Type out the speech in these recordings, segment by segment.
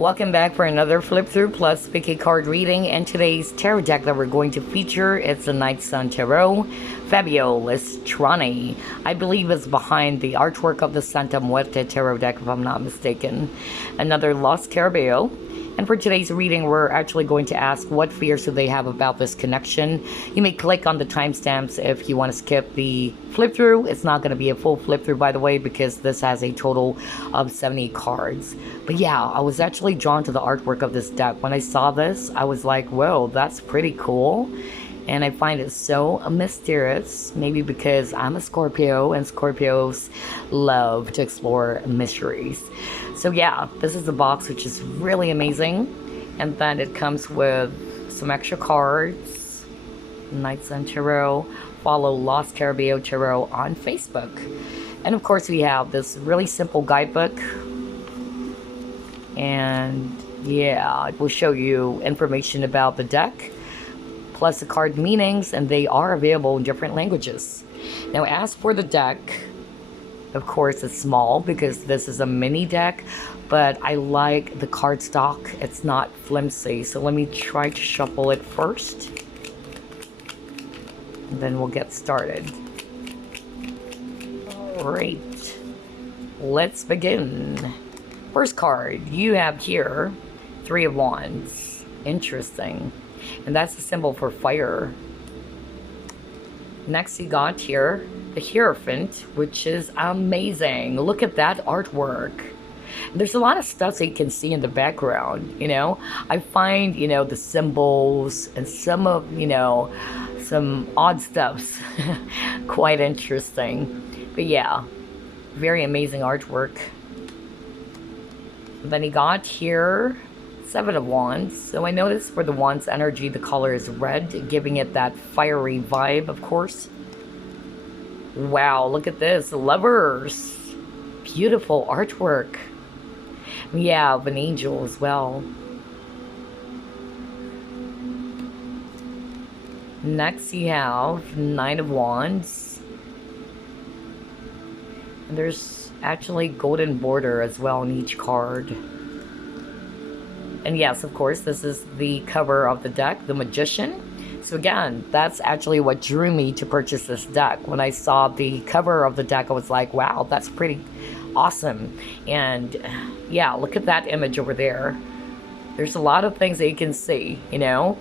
Welcome back for another flip through plus picky card reading, and today's tarot deck that we're going to feature, it's the Night Sun Tarot. Fabio Listrani, I believe, is behind the artwork of the Santa Muerte tarot deck, if I'm not mistaken. Another Lost Scarabeo. And for today's reading, we're actually going to ask what fears do they have about this connection. You may click on the timestamps if you want to skip the flip through. It's not going to be a full flip through, by the way, because this has a total of 70 cards. But yeah, I was actually drawn to the artwork of this deck. When I saw this, I was like, whoa, that's pretty cool. And I find it so mysterious, maybe because I'm a Scorpio and Scorpios love to explore mysteries. So yeah, this is the box, which is really amazing. And then it comes with some extra cards. Night Sun Tarot. Follow Lost Scarabeo Tarot on Facebook. And of course we have this really simple guidebook. And yeah, it will show you information about the deck, plus the card meanings, and they are available in different languages. Now as for the deck, of course it's small because this is a mini deck, but I like the cardstock. It's not flimsy. So let me try to shuffle it first, and then we'll get started. Alright, let's begin. First card, you have here Three of Wands. Interesting. And that's the symbol for fire. Next you got here the Hierophant, which is amazing. Look at that artwork. There's a lot of stuff that you can see in the background, you know. I find, you know, the symbols and some of, you know, some odd stuffs quite interesting. But yeah, very amazing artwork. And then you got here Seven of Wands. So I noticed for the Wands energy, the color is red, giving it that fiery vibe, of course. Wow, look at this. Lovers. Beautiful artwork. We have an angel as well. Next you have Nine of Wands. And there's actually golden border as well in each card. And yes, of course, this is the cover of the deck, the Magician. So again, that's actually what drew me to purchase this deck. When I saw the cover of the deck, I was like, wow, that's pretty awesome. And yeah, look at that image over there. There's a lot of things that you can see, you know,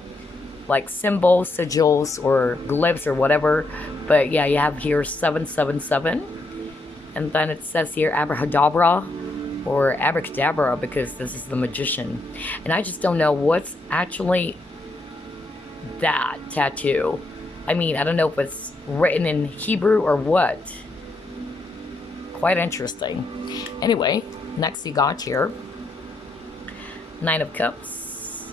like symbols, sigils, or glyphs or whatever. But yeah, you have here 777. And then it says here Abracadabra, or Abracadabra, because this is the Magician. And I just don't know what's actually that tattoo. I mean, I don't know if it's written in Hebrew or what. Quite interesting. Anyway, next you got here Nine of Cups.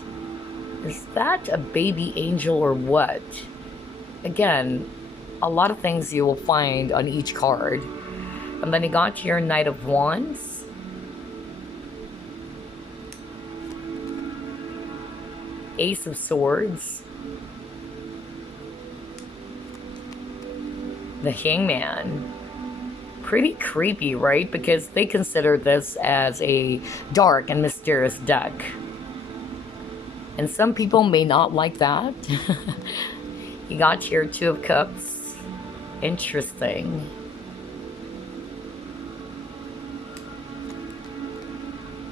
Is that a baby angel or what? Again, a lot of things you will find on each card. And then you got here Knight of Wands. Ace of Swords. The Hangman. Pretty creepy, right? Because they consider this as a dark and mysterious deck. And some people may not like that. You got here Two of Cups. Interesting.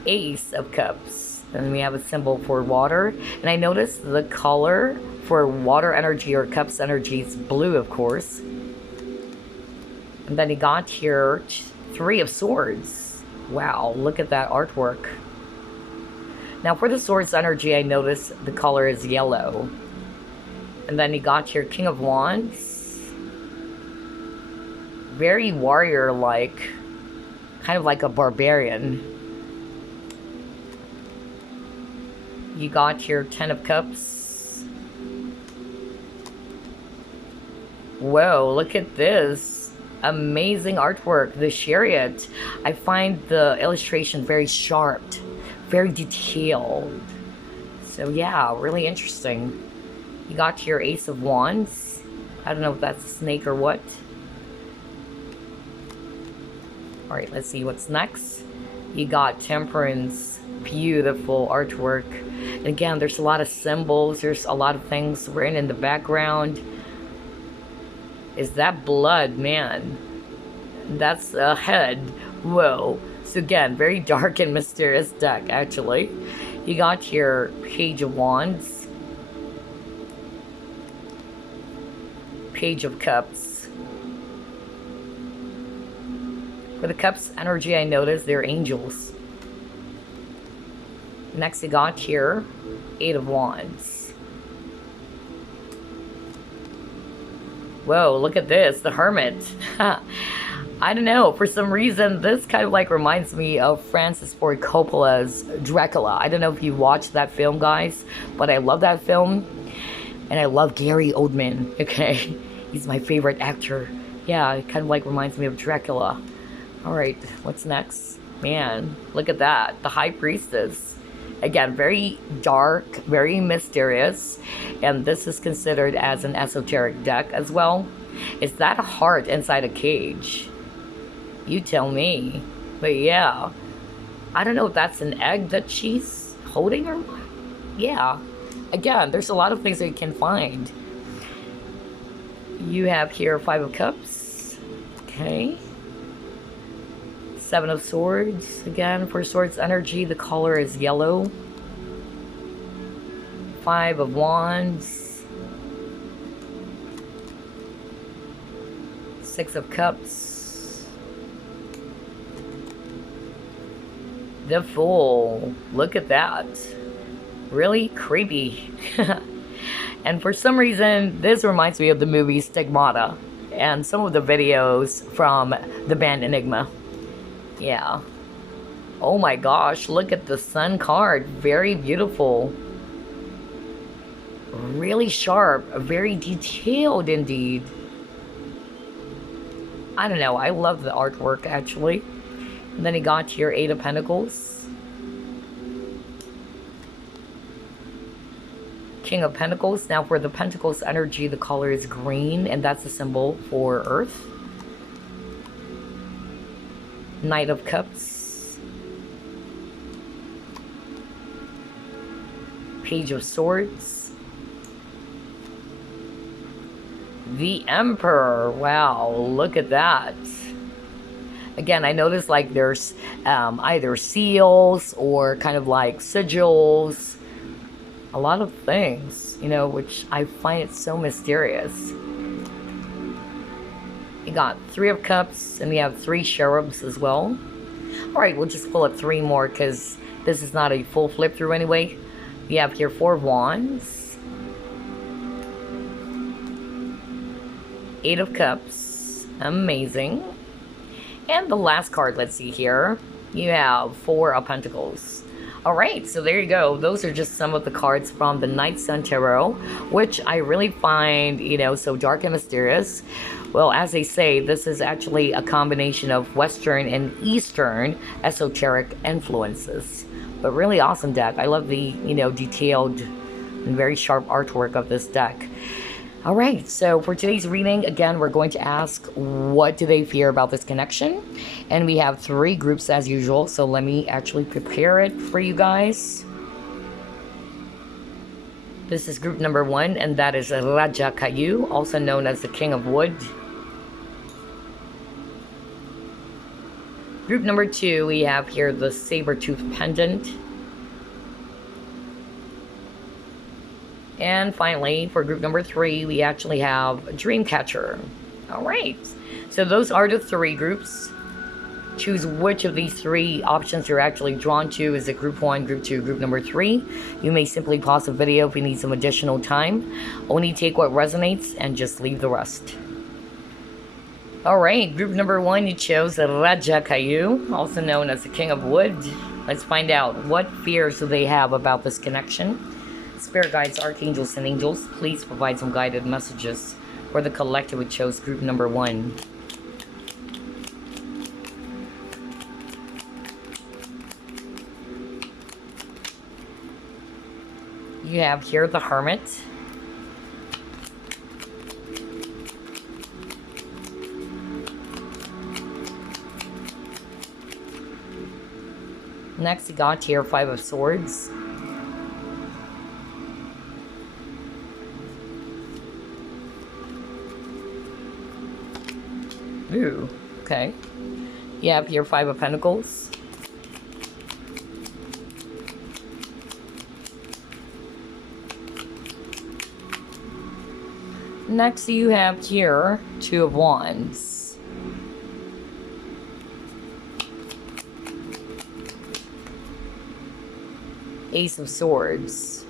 Ace of Cups. And we have a symbol for water. And I noticed the color for water energy or cups energy is blue, of course. And then you got here Three of Swords. Wow, look at that artwork. Now for the Swords energy, I noticed the color is yellow. And then you got here King of Wands. Very warrior-like. Kind of like a barbarian. You got your Ten of Cups. Whoa, look at this. Amazing artwork. The Chariot. I find the illustration very sharp, very detailed. So yeah, really interesting. You got your Ace of Wands. I don't know if that's a snake or what. Alright, let's see what's next. You got Temperance, beautiful artwork. And again, there's a lot of symbols, there's a lot of things written in the background. Is that blood, man? That's a head. Whoa. So again, very dark and mysterious deck, actually. You got your Page of Wands, Page of Cups. For the Cups energy, I noticed they're angels. Next, you got here, Eight of Wands. Whoa, look at this, the Hermit. I don't know, for some reason, this kind of like reminds me of Francis Ford Coppola's Dracula. I don't know if you watched that film, guys, but I love that film. And I love Gary Oldman, okay? He's my favorite actor. Yeah, it kind of like reminds me of Dracula. All right, what's next? Man, look at that, the High Priestess. Again, very dark, very mysterious, and this is considered as an esoteric deck as well. Is that a heart inside a cage? You tell me. But yeah, I don't know if that's an egg that she's holding or what. Yeah, again, there's a lot of things that you can find. You have here Five of Cups. Okay. Seven of Swords. Again, for Swords energy, the color is yellow. Five of Wands. Six of Cups. The Fool. Look at that. Really creepy. And for some reason, this reminds me of the movie Stigmata and some of the videos from the band Enigma. Yeah. Oh my gosh, look at the Sun card. Very beautiful. Really sharp. Very detailed indeed. I don't know. I love the artwork, actually. And then you got your Eight of Pentacles. King of Pentacles. Now for the Pentacles energy, the color is green, and that's a symbol for Earth. Knight of Cups. Page of Swords. The Emperor. Wow, look at that. Again, I noticed like there's either seals or kind of like sigils. A lot of things, you know, which I find it so mysterious. You got Three of Cups, and we have three cherubs as well. All right, we'll just pull up three more because this is not a full flip through anyway. We have here Four of Wands. Eight of Cups. Amazing. And the last card, let's see here. You have Four of Pentacles. Alright, so there you go. Those are just some of the cards from the Night Sun Tarot, which I really find, you know, so dark and mysterious. Well, as they say, this is actually a combination of Western and Eastern esoteric influences. But really awesome deck. I love the, you know, detailed and very sharp artwork of this deck. Alright, so for today's reading, again, we're going to ask, what do they fear about this connection? And we have three groups as usual, so let me actually prepare it for you guys. This is group number one, and that is Raja Kayu, also known as the King of Wood. Group number two, we have here the Saber-Tooth Pendant. And finally, for group number three, we actually have Dreamcatcher. Alright, so those are the three groups. Choose which of these three options you're actually drawn to. Is it group one, group two, group number three? You may simply pause the video if you need some additional time. Only take what resonates and just leave the rest. Alright, group number one, you chose Raja Kayu, also known as the King of Wood. Let's find out what fears do they have about this connection. Spirit guides, archangels, and angels, please provide some guided messages for the collective who chose group number one. You have here the Hermit. Next, you got here 5 of Swords. Ooh, okay. You have here 5 of Pentacles. Next, you have here 2 of Wands. Ace of Swords.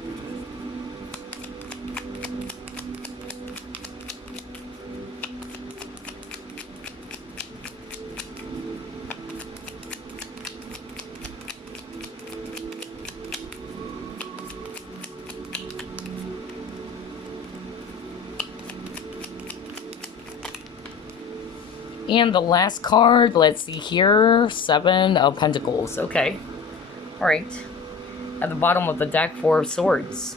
And the last card, let's see here, 7 of Pentacles. Okay. All right. At the bottom of the deck, 4 of Swords.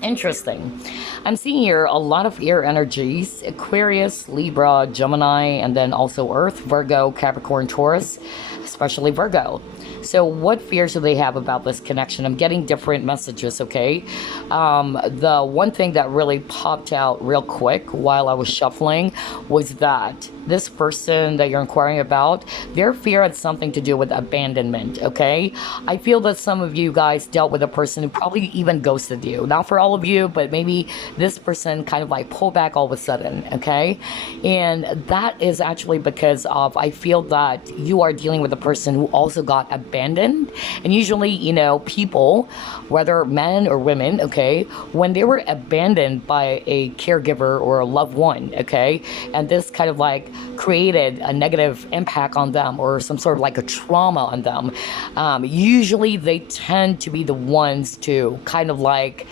Interesting. I'm seeing here a lot of air energies. Aquarius, Libra, Gemini, and then also Earth, Virgo, Capricorn, Taurus, especially Virgo. So what fears do they have about this connection? I'm getting different messages, okay? The one thing that really popped out real quick while I was shuffling was that this person that you're inquiring about, their fear had something to do with abandonment, okay? I feel that some of you guys dealt with a person who probably even ghosted you. Not for all of you, but maybe this person kind of like pulled back all of a sudden, okay? And that is actually because of, I feel that you are dealing with a person who also got abandoned. And usually, you know, people, whether men or women, okay, when they were abandoned by a caregiver or a loved one, okay, and this kind of like created a negative impact on them or some sort of like a trauma on them, usually they tend to be the ones to kind of like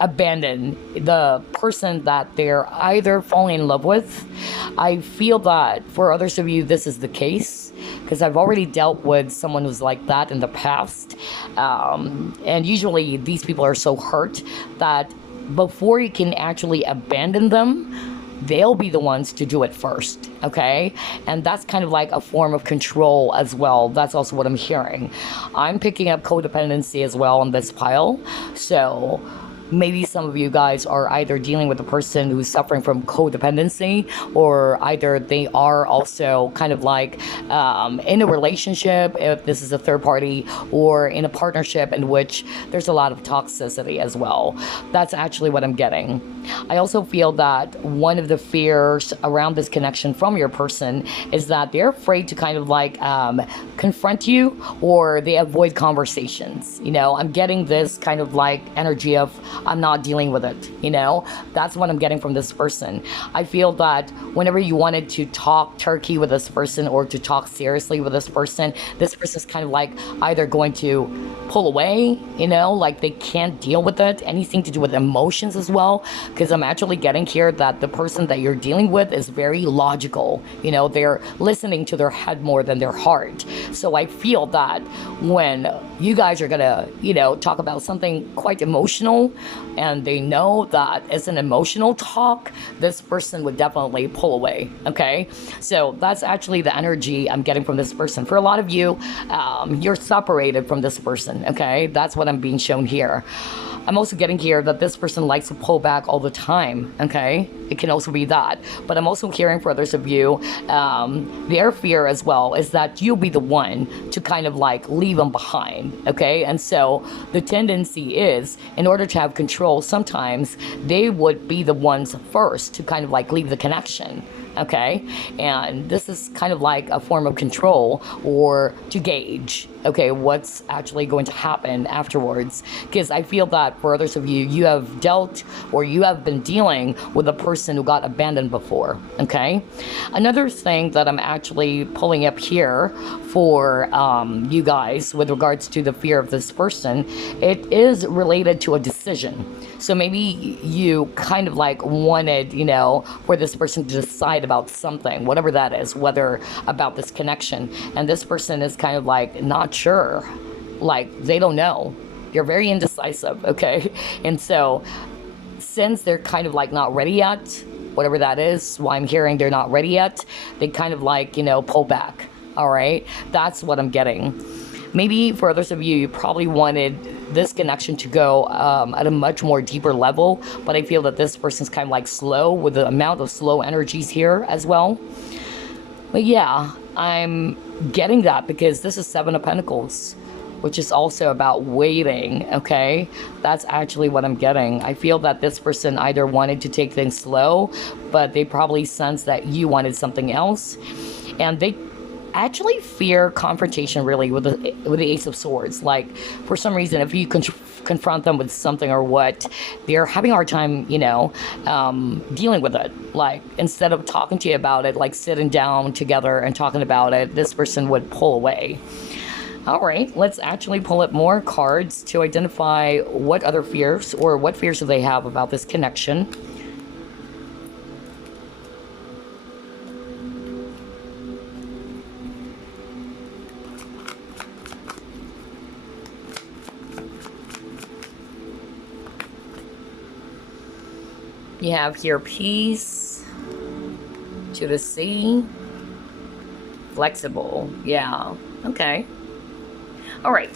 abandon the person that they're either falling in love with. I feel that for others of you, this is the case, because I've already dealt with someone who's like that in the past. And usually these people are so hurt that before you can actually abandon them, they'll be the ones to do it first, okay? And that's kind of like a form of control as well. That's also what I'm hearing. I'm picking up codependency as well on this pile. So maybe some of you guys are either dealing with a person who's suffering from codependency, or either they are also kind of like in a relationship, if this is a third party, or in a partnership in which there's a lot of toxicity as well. That's actually what I'm getting. I also feel that one of the fears around this connection from your person is that they're afraid to kind of like confront you, or they avoid conversations. You know, I'm getting this kind of like energy of, I'm not dealing with it, you know? That's what I'm getting from this person. I feel that whenever you wanted to talk turkey with this person or to talk seriously with this person's kind of like either going to pull away, you know, like they can't deal with it, anything to do with emotions as well, because I'm actually getting here that the person that you're dealing with is very logical, you know, they're listening to their head more than their heart. So I feel that when you guys are gonna, you know, talk about something quite emotional, and they know that it's an emotional talk, this person would definitely pull away, okay? So that's actually the energy I'm getting from this person. For a lot of you, you're separated from this person, okay? That's what I'm being shown here. I'm also getting here that this person likes to pull back all the time, okay? It can also be that. But I'm also hearing for others of you, their fear as well is that you'll be the one to kind of like leave them behind, okay? And so the tendency is, in order to have control, sometimes they would be the ones first to kind of like leave the connection, okay? And this is kind of like a form of control, or to gauge, okay, what's actually going to happen afterwards. Because I feel that for others of you, you have dealt, or you have been dealing with a person who got abandoned before, okay? Another thing that I'm actually pulling up here for you guys with regards to the fear of this person, it is related to a decision. So maybe you kind of like wanted, you know, for this person to decide about something, whatever that is, whether about this connection, and this person is kind of like not sure, like they don't know, they're very indecisive, okay? And so since they're kind of like not ready yet, whatever that is, why I'm hearing they're not ready yet, they kind of like, you know, pull back. All right, that's what I'm getting. Maybe for others of you, you probably wanted this connection to go at a much more deeper level, but I feel that this person's kind of like slow with the amount of slow energies here as well. But yeah, I'm getting that because this is Seven of Pentacles, which is also about waiting, okay? That's actually what I'm getting. I feel that this person either wanted to take things slow, but they probably sensed that you wanted something else. And they actually fear confrontation, really, with the Ace of Swords. Like, for some reason, if you confront them with something or what, they're having a hard time, you know, dealing with it. Like, instead of talking to you about it, like sitting down together and talking about it, this person would pull away. All right, let's actually pull up more cards to identify what other fears or what fears do they have about this connection. You have here peace, to the sea, flexible. Yeah, okay. All right.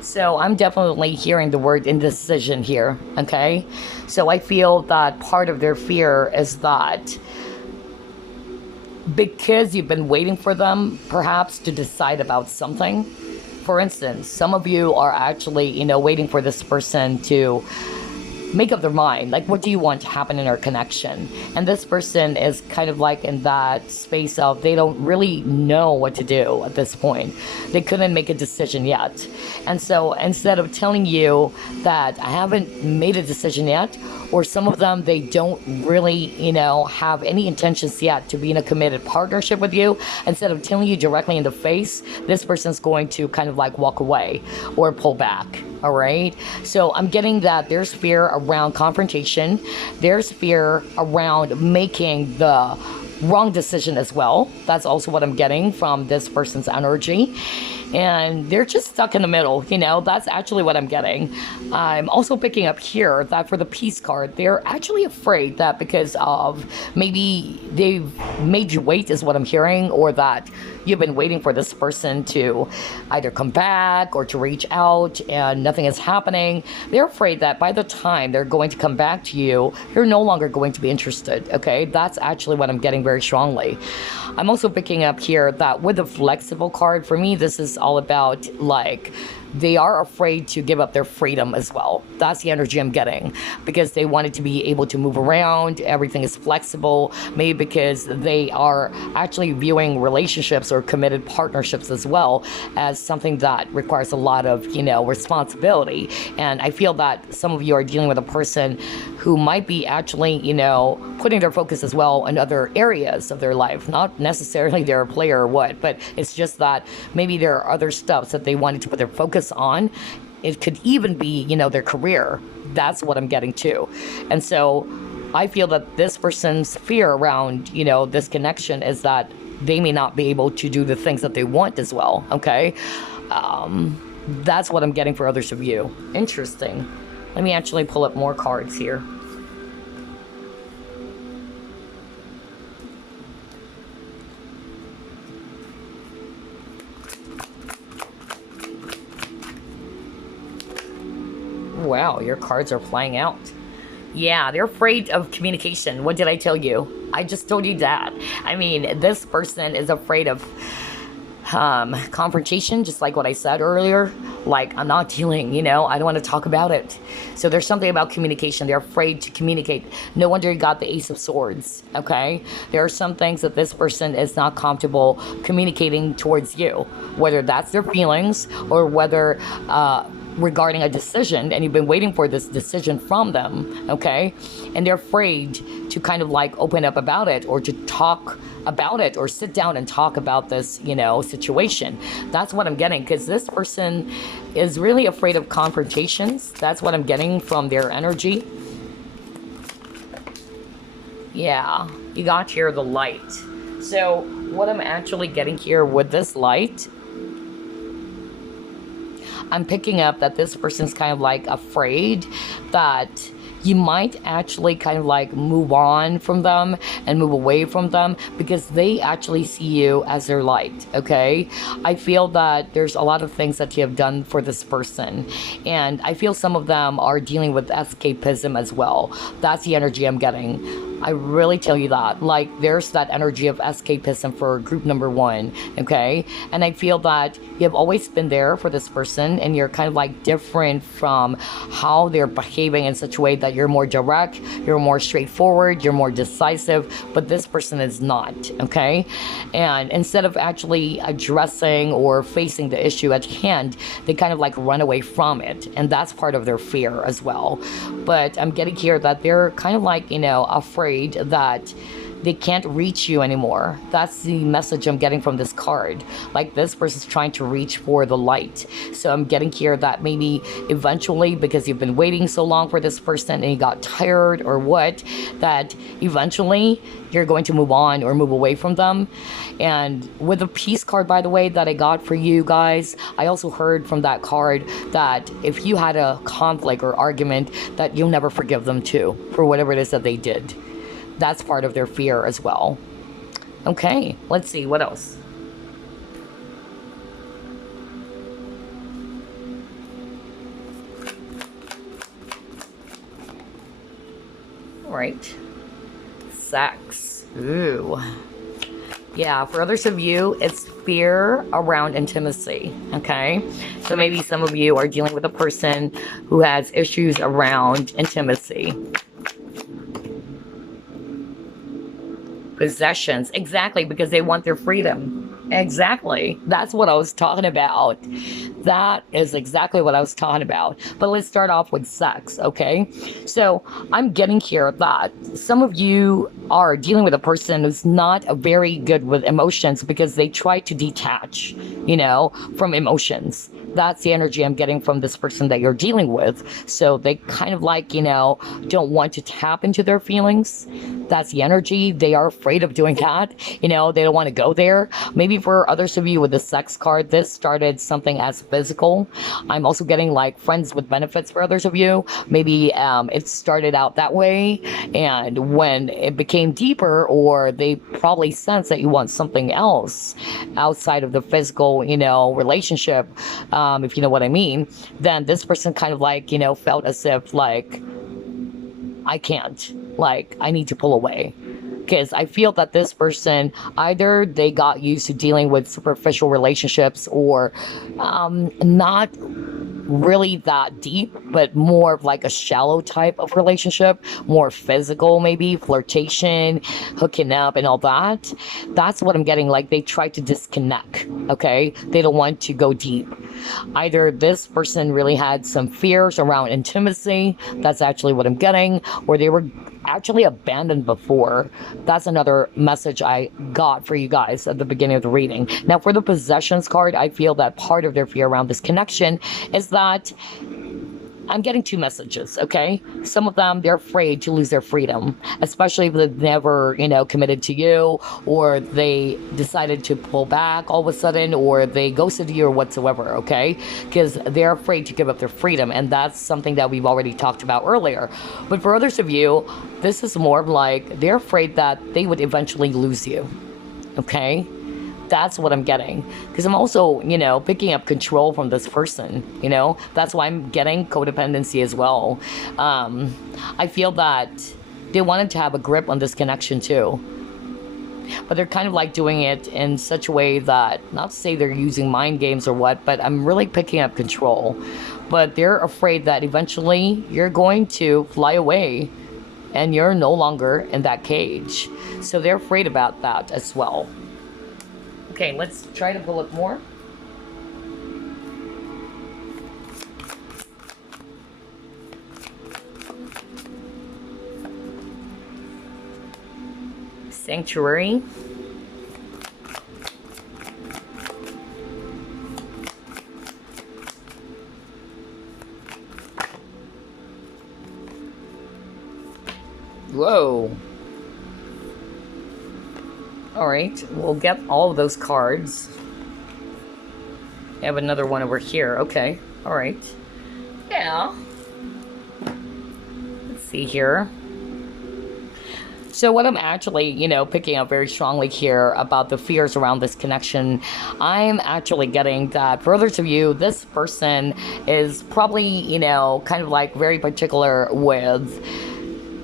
So I'm definitely hearing the word indecision here, okay? So I feel that part of their fear is that because you've been waiting for them, perhaps, to decide about something. For instance, some of you are actually, you know, waiting for this person to make up their mind. Like, what do you want to happen in our connection? And this person is kind of like in that space of they don't really know what to do at this point. They couldn't make a decision yet. And so instead of telling you that I haven't made a decision yet, or some of them, they don't really, you know, have any intentions yet to be in a committed partnership with you, instead of telling you directly in the face, this person's going to kind of like walk away or pull back. All right. So I'm getting that there's fear around confrontation. There's fear around making the wrong decision as well. That's also what I'm getting from this person's energy. And they're just stuck in the middle, you know, that's actually what I'm getting. I'm also picking up here that for the peace card, they're actually afraid that because of maybe they've made you wait is what I'm hearing, or that you've been waiting for this person to either come back or to reach out and nothing is happening. They're afraid that by the time they're going to come back to you, you're no longer going to be interested, okay? That's actually what I'm getting very strongly. I'm also picking up here that with the flexible card, for me, this is all about like they are afraid to give up their freedom as well. That's the energy I'm getting, because they wanted to be able to move around. Everything is flexible, maybe because they are actually viewing relationships or committed partnerships as well as something that requires a lot of, you know, responsibility. And I feel that some of you are dealing with a person who might be actually, you know, putting their focus as well in other areas of their life. Not necessarily they're a player or what, but it's just that maybe there are other stuff that they wanted to put their focus on. It could even be, you know, their career. That's what I'm getting too. And so I feel that this person's fear around, you know, this connection is that they may not be able to do the things that they want as well, okay? That's what I'm getting for others of you. Interesting. Let me actually pull up more cards here. Wow, your cards are flying out. Yeah, they're afraid of communication. What did I tell you? I just told you that. I mean, this person is afraid of confrontation, just like what I said earlier. Like, I'm not dealing, you know, I don't want to talk about it. So there's something about communication. They're afraid to communicate. No wonder you got the Ace of Swords, okay? There are some things that this person is not comfortable communicating towards you, whether that's their feelings or whether regarding a decision, and you've been waiting for this decision from them, okay? And they're afraid to kind of like open up about it, or to talk about it, or sit down and talk about this, you know, situation. That's what I'm getting, because this person is really afraid of confrontations. That's what I'm getting from their energy. Yeah, you got here the light. So what I'm actually getting here with this light, I'm picking up that this person's kind of like afraid that you might actually kind of like move on from them and move away from them because they actually see you as their light, okay? I feel that there's a lot of things that you have done for this person, and I feel some of them are dealing with escapism as well. That's the energy I'm getting. I really tell you that. Like, there's that energy of escapism for group number one, okay? And I feel that you've always been there for this person, and you're kind of like different from how they're behaving in such a way that you're more direct, you're more straightforward, you're more decisive, but this person is not, okay? And instead of actually addressing or facing the issue at hand, they kind of like run away from it, and that's part of their fear as well. But I'm getting here that they're kind of like, you know, afraid that they can't reach you anymore. That's the message I'm getting from this card. Like, this person's trying to reach for the light. So I'm getting here that maybe eventually, because you've been waiting so long for this person and you got tired or what, that eventually you're going to move on or move away from them. And with the peace card, by the way, that I got for you guys, I also heard from that card that if you had a conflict or argument, that you'll never forgive them too for whatever it is that they did. That's part of their fear as well. Okay, let's see, what else? All right. Sex. Ooh. Yeah, for others of you, it's fear around intimacy, okay? So maybe some of you are dealing with a person who has issues around intimacy. Possessions, exactly, because they want their freedom. Exactly. That's what I was talking about. That is exactly what I was talking about. But let's start off with sex, okay? So I'm getting here that some of you are dealing with a person who's not very good with emotions because they try to detach, you know, from emotions. That's the energy I'm getting from this person that you're dealing with. So they kind of like, you know, don't want to tap into their feelings. That's the energy. They are afraid of doing that. You know, they don't want to go there. Maybe for others of you with the sex card, this started something as physical. I'm also getting like friends with benefits for others of you. Maybe it started out that way. And when it became deeper, or they probably sense that you want something else outside of the physical, you know, relationship, if you know what I mean, then this person kind of like, you know, felt as if like, I can't, like, I need to pull away. Because I feel that this person, either they got used to dealing with superficial relationships, or not really that deep, but more of like a shallow type of relationship, more physical, maybe flirtation, hooking up and all that. That's what I'm getting. Like, they try to disconnect, okay? They don't want to go deep. Either this person really had some fears around intimacy, that's actually what I'm getting, or they were actually abandoned before. That's another message I got for you guys at the beginning of the reading. Now, for the possessions card, I feel that part of their fear around this connection is that I'm getting two messages, okay? Some of them, they're afraid to lose their freedom, especially if they've never, you know, committed to you, or they decided to pull back all of a sudden, or they ghosted you or whatsoever, okay? Because they're afraid to give up their freedom, and that's something that we've already talked about earlier. But for others of you, this is more of like they're afraid that they would eventually lose you, okay? That's what I'm getting, because I'm also, you know, picking up control from this person, you know. That's why I'm getting codependency as well. I feel that they wanted to have a grip on this connection too, but they're kind of like doing it in such a way that, not to say they're using mind games or what, but I'm really picking up control. But they're afraid that eventually you're going to fly away and you're no longer in that cage. So they're afraid about that as well. Okay, let's try to pull up more. Sanctuary. Whoa. All right, we'll get all of those cards. I have another one over here. Okay, all right. Yeah. Let's see here. So what I'm actually, picking up very strongly here about the fears around this connection, I'm actually getting that for others of you, this person is probably, kind of like very particular with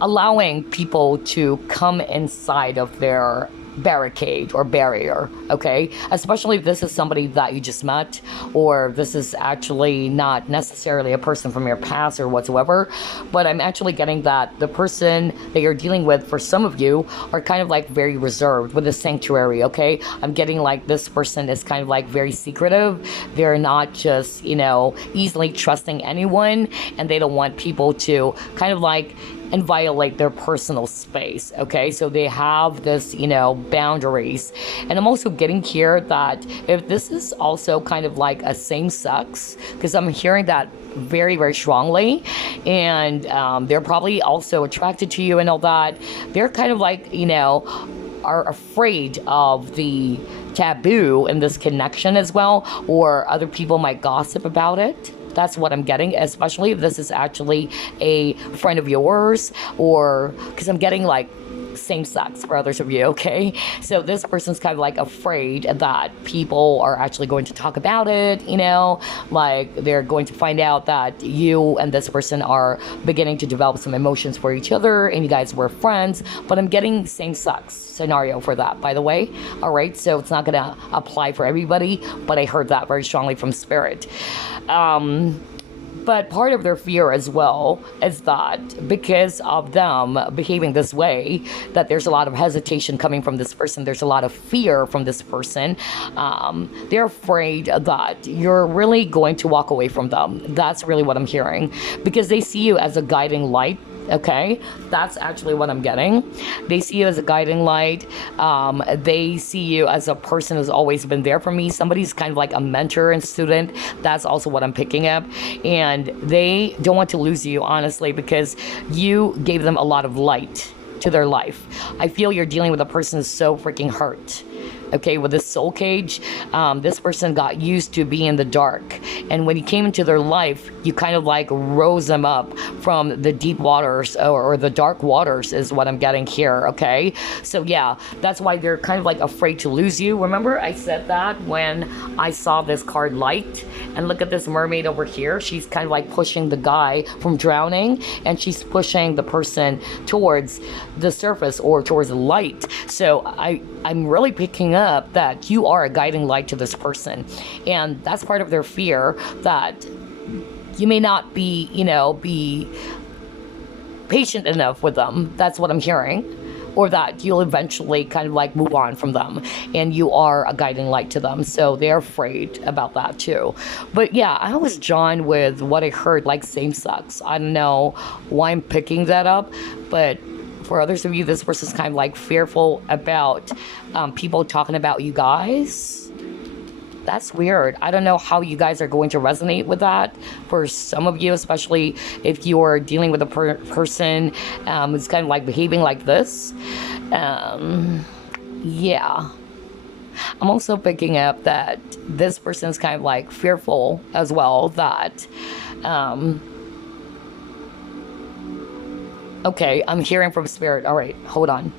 allowing people to come inside of their barricade or barrier, okay? Especially if this is somebody that you just met, or this is actually not necessarily a person from your past or whatsoever, but I'm actually getting that the person that you're dealing with, for some of you, are kind of like very reserved with the sanctuary, okay? I'm getting like this person is kind of like very secretive. They're not just, easily trusting anyone, and they don't want people to kind of like and violate their personal space, okay? So they have this, boundaries. And I'm also getting here that if this is also kind of like a same sex, because I'm hearing that very, very strongly, and they're probably also attracted to you and all that, they're kind of like, are afraid of the taboo in this connection as well, or other people might gossip about it. That's what I'm getting, especially if this is actually a friend of yours, or because I'm getting like same sex for others of you, okay? So this person's kind of like afraid that people are actually going to talk about it, like they're going to find out that you and this person are beginning to develop some emotions for each other and you guys were friends. But I'm getting same sex scenario for that, by the way. All right, so it's not gonna apply for everybody, but I heard that very strongly from spirit. But part of their fear as well is that because of them behaving this way, that there's a lot of hesitation coming from this person. There's a lot of fear from this person. They're afraid that you're really going to walk away from them. That's really what I'm hearing, because they see you as a guiding light. Okay, that's actually what I'm getting. They see you as a guiding light. They see you as a person who's always been there for me. Somebody's kind of like a mentor and student. That's also what I'm picking up. And they don't want to lose you, honestly, because you gave them a lot of light to their life. I feel you're dealing with a person who's so freaking hurt. Okay, with this soul cage, this person got used to being in the dark, and when you came into their life, you kind of like rose them up from the deep waters, or the dark waters is what I'm getting here. Okay, so yeah, that's why they're kind of like afraid to lose you. Remember I said that when I saw this card light, and look at this mermaid over here. She's kind of like pushing the guy from drowning, and she's pushing the person towards the surface or towards the light. So I'm really picking up that you are a guiding light to this person, and that's part of their fear, that you may not be patient enough with them. That's what I'm hearing, or that you'll eventually kind of like move on from them, and you are a guiding light to them. So they're afraid about that too. But yeah, I was drawn with what I heard, like same sex. I don't know why I'm picking that up, but for others of you, this person's kind of like fearful about people talking about you guys. That's weird. I don't know how you guys are going to resonate with that. For some of you, especially if you're dealing with a person who's kind of like behaving like this. Yeah. I'm also picking up that this person's kind of like fearful as well that... Okay, I'm hearing from Spirit. All right, hold on.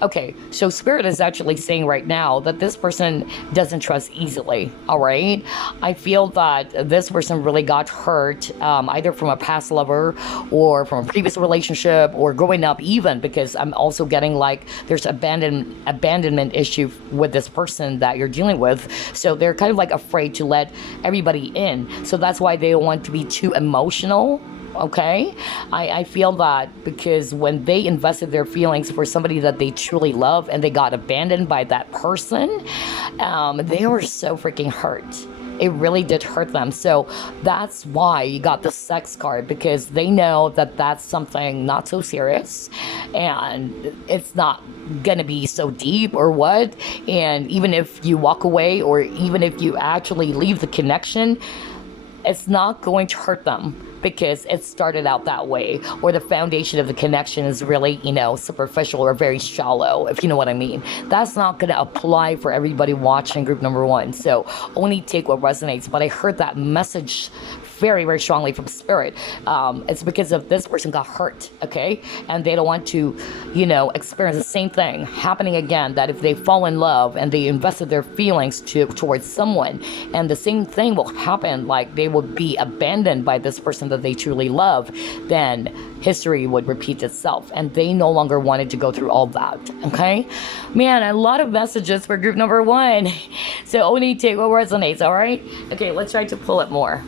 Okay, so Spirit is actually saying right now that this person doesn't trust easily, all right? I feel that this person really got hurt, either from a past lover or from a previous relationship or growing up even, because I'm also getting like there's abandonment issue with this person that you're dealing with. So they're kind of like afraid to let everybody in. So that's why they don't want to be too emotional. Okay, I feel that because when they invested their feelings for somebody that they truly love and they got abandoned by that person, they were so freaking hurt. It really did hurt them. So that's why you got the sex card, because they know that that's something not so serious and it's not gonna be so deep or what. And even if you walk away, or even if you actually leave the connection, it's not going to hurt them, because it started out that way, or the foundation of the connection is really, you know, superficial or very shallow, if you know what I mean. That's not going to apply for everybody watching group number one. So only take what resonates. But I heard that message very, very strongly from spirit. It's because of this person got hurt, okay? And they don't want to, you know, experience the same thing happening again, that if they fall in love and they invested their feelings towards someone, and the same thing will happen, like they will be abandoned by this person that they truly love, then history would repeat itself, and they no longer wanted to go through all that, okay? Man, a lot of messages for group number one. So only take what resonates, all right? Okay, let's try to pull it more.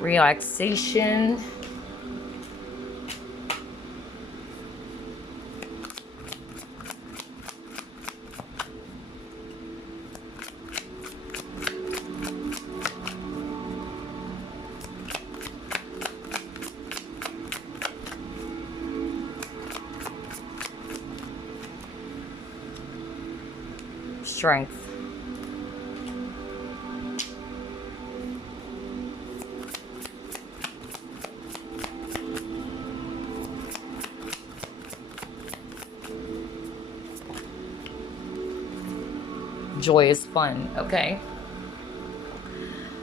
Relaxation. Strength. Joy is fun, okay?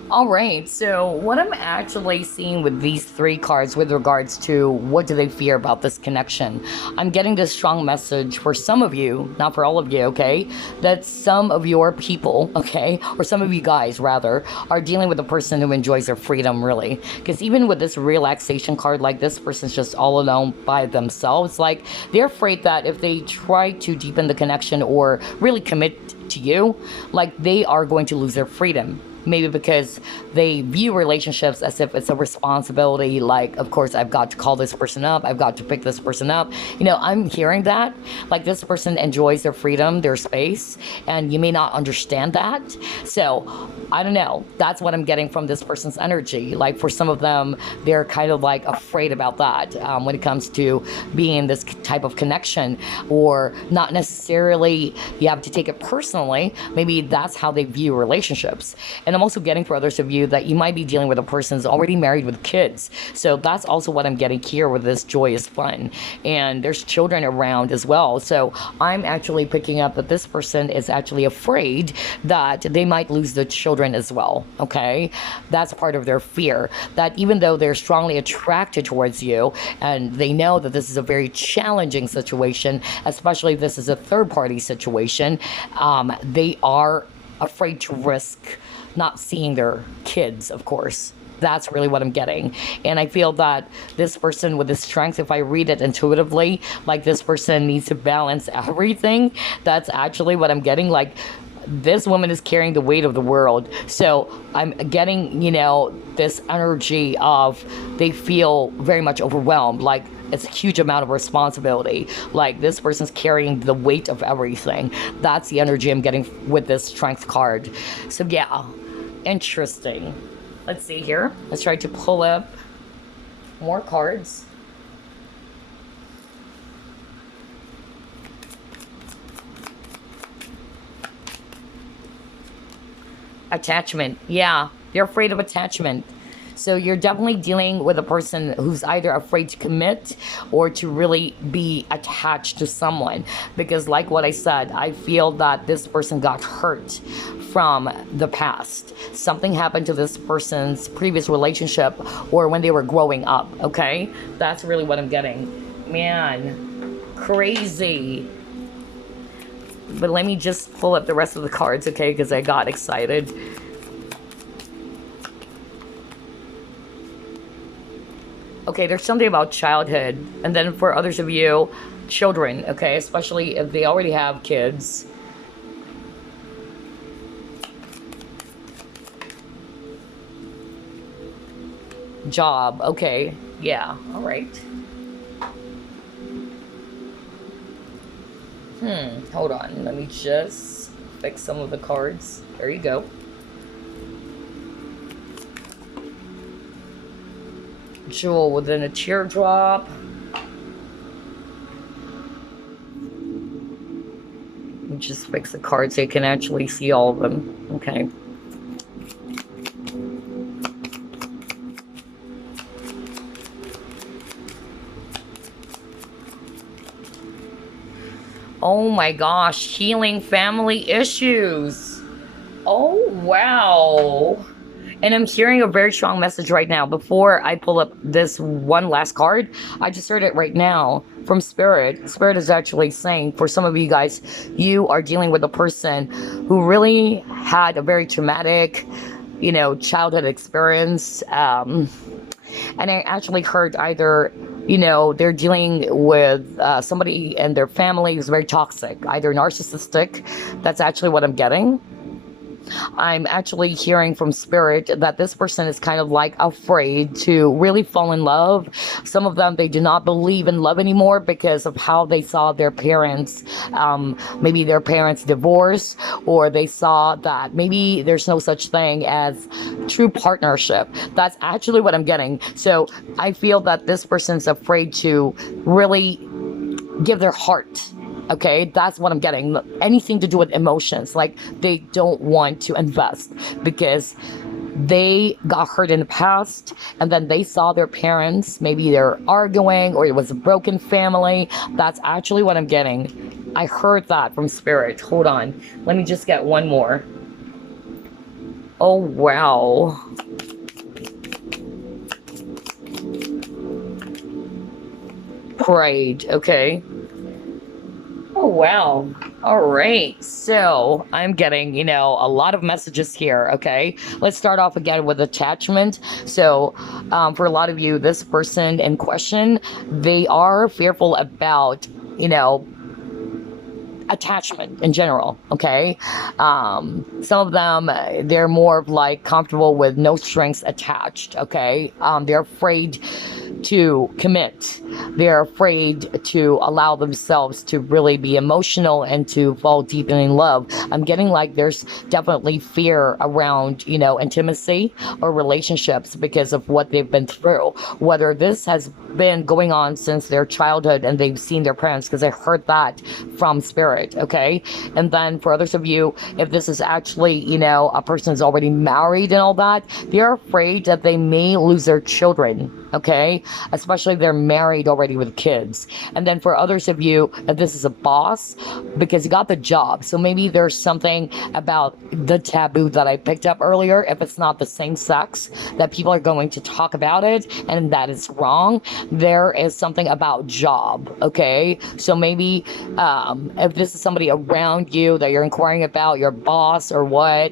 All right, so what I'm actually seeing with these three cards with regards to what do they fear about this connection, I'm getting this strong message for some of you, not for all of you, okay, that some of your people, okay, or some of you guys rather, are dealing with a person who enjoys their freedom, really. Because even with this relaxation card, like this person's just all alone by themselves, like they're afraid that if they try to deepen the connection or really commit to you, like they are going to lose their freedom. Maybe because they view relationships as if it's a responsibility, like, of course, I've got to call this person up, I've got to pick this person up. You know, I'm hearing that, like this person enjoys their freedom, their space, and you may not understand that. So, I don't know, that's what I'm getting from this person's energy. Like for some of them, they're kind of like afraid about that when it comes to being in this type of connection, or not necessarily, you have to take it personally, maybe that's how they view relationships. And I'm also getting for others of you that you might be dealing with a person who's already married with kids. So that's also what I'm getting here with this joy is fun. And there's children around as well. So I'm actually picking up that this person is actually afraid that they might lose the children as well. Okay? That's part of their fear. That even though they're strongly attracted towards you and they know that this is a very challenging situation, especially if this is a third party situation, they are afraid to risk not seeing their kids, of course. That's really what I'm getting. And I feel that this person with the strength, if I read it intuitively, like this person needs to balance everything. That's actually what I'm getting. Like this woman is carrying the weight of the world. So I'm getting, you know, this energy of they feel very much overwhelmed. Like it's a huge amount of responsibility. Like this person's carrying the weight of everything. That's the energy I'm getting with this strength card. So yeah, interesting. Let's see here. Let's try to pull up more cards. Attachment. Yeah, you're afraid of attachment. So you're definitely dealing with a person who's either afraid to commit or to really be attached to someone. Because like what I said, I feel that this person got hurt from the past. Something happened to this person's previous relationship or when they were growing up, okay? That's really what I'm getting. Man, crazy. But let me just pull up the rest of the cards, okay? Because I got excited. Okay, there's something about childhood. And then for others of you, children, okay? Especially if they already have kids. Job, okay. Yeah, all right. Hold on. Let me just fix some of the cards. There you go. Jewel within a teardrop. Let me just fix the card so you can actually see all of them. Okay. Oh my gosh, healing family issues. Oh, wow. And I'm hearing a very strong message right now. Before I pull up this one last card, I just heard it right now from Spirit. Spirit is actually saying, for some of you guys, you are dealing with a person who really had a very traumatic, childhood experience. And I actually heard either, they're dealing with somebody and their family who's very toxic, either narcissistic. That's actually what I'm getting. I'm actually hearing from Spirit that this person is kind of like afraid to really fall in love. Some of them, they do not believe in love anymore because of how they saw their parents, maybe their parents divorce, or they saw that maybe there's no such thing as true partnership. That's actually what I'm getting. So I feel that this person's afraid to really give their heart. Okay, that's what I'm getting. Anything to do with emotions, like they don't want to invest because they got hurt in the past, and then they saw their parents, maybe they're arguing or it was a broken family. That's actually what I'm getting. I heard that from Spirit. Hold on, let me just get one more. Oh wow. Pride. Okay. Oh, wow. All right. So I'm getting, a lot of messages here. Okay. Let's start off again with attachment. So for a lot of you, this person in question, they are fearful about, attachment in general. Okay. Some of them, they're more of like comfortable with no strings attached. Okay. They're afraid to commit. They're afraid to allow themselves to really be emotional and to fall deep in love. I'm getting like there's definitely fear around, intimacy or relationships because of what they've been through. Whether this has been going on since their childhood and they've seen their parents, because I heard that from Spirit. Okay. And then for others of you, if this is actually, a person is already married and all that, they're afraid that they may lose their children. Okay, especially if they're married already with kids. And then for others of you, if this is a boss, because you got the job, so maybe there's something about the taboo that I picked up earlier. If it's not the same sex, that people are going to talk about it and that is wrong. There is something about job. Okay, so maybe if this is somebody around you that you're inquiring about, your boss or what,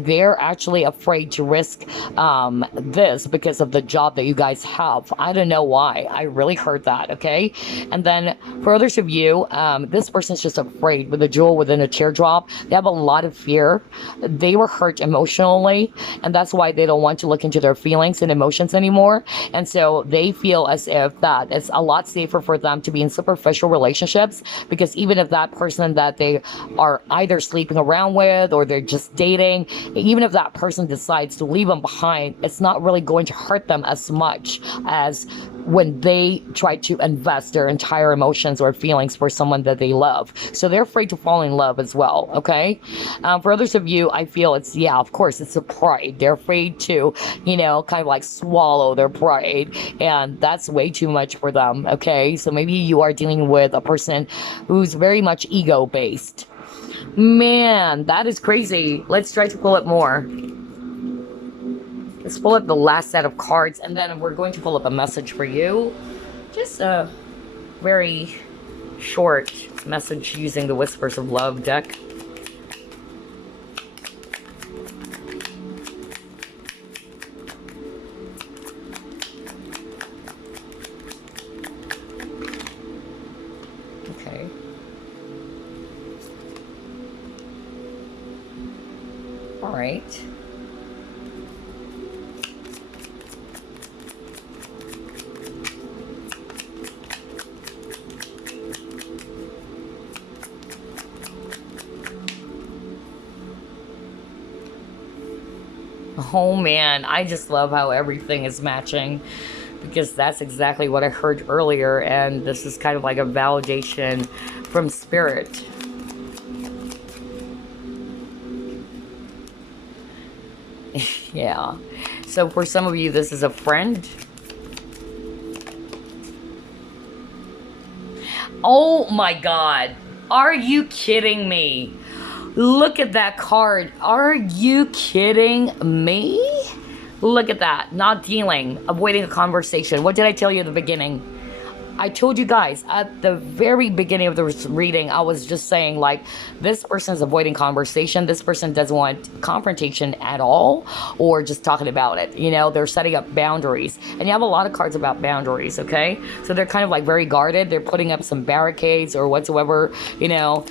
they're actually afraid to risk this because of the job that you guys have. I don't know why. I really heard that. Okay. And then for others of you, this person's just afraid with a jewel within a teardrop. They have a lot of fear. They were hurt emotionally, and that's why they don't want to look into their feelings and emotions anymore. And so they feel as if that it's a lot safer for them to be in superficial relationships, because even if that person that they are either sleeping around with or they're just dating, even if that person decides to leave them behind, it's not really going to hurt them as much as when they try to invest their entire emotions or feelings for someone that they love. So they're afraid to fall in love as well. Okay. For others of you, I feel it's, of course, it's a pride. They're afraid to, kind of like swallow their pride, and that's way too much for them. Okay. So maybe you are dealing with a person who's very much ego based. Man, that is crazy. Let's try to pull up more. Let's pull up the last set of cards, and then we're going to pull up a message for you. Just a very short message using the Whispers of Love deck. Okay. All right. Oh man, I just love how everything is matching. because that's exactly what I heard earlier, and this is kind of like a validation from spirit. Yeah. So for some of you, this is a friend. Oh my God. Are you kidding me? Look at that card. Are you kidding me? Look at that. Not dealing. Avoiding a conversation. What did I tell you at the beginning? I told you guys at the very beginning of the reading, I was just saying, like, this person is avoiding conversation. This person doesn't want confrontation at all, or just talking about it. You know, they're setting up boundaries. And you have a lot of cards about boundaries, okay? So they're kind of like very guarded. They're putting up some barricades or whatsoever, you know.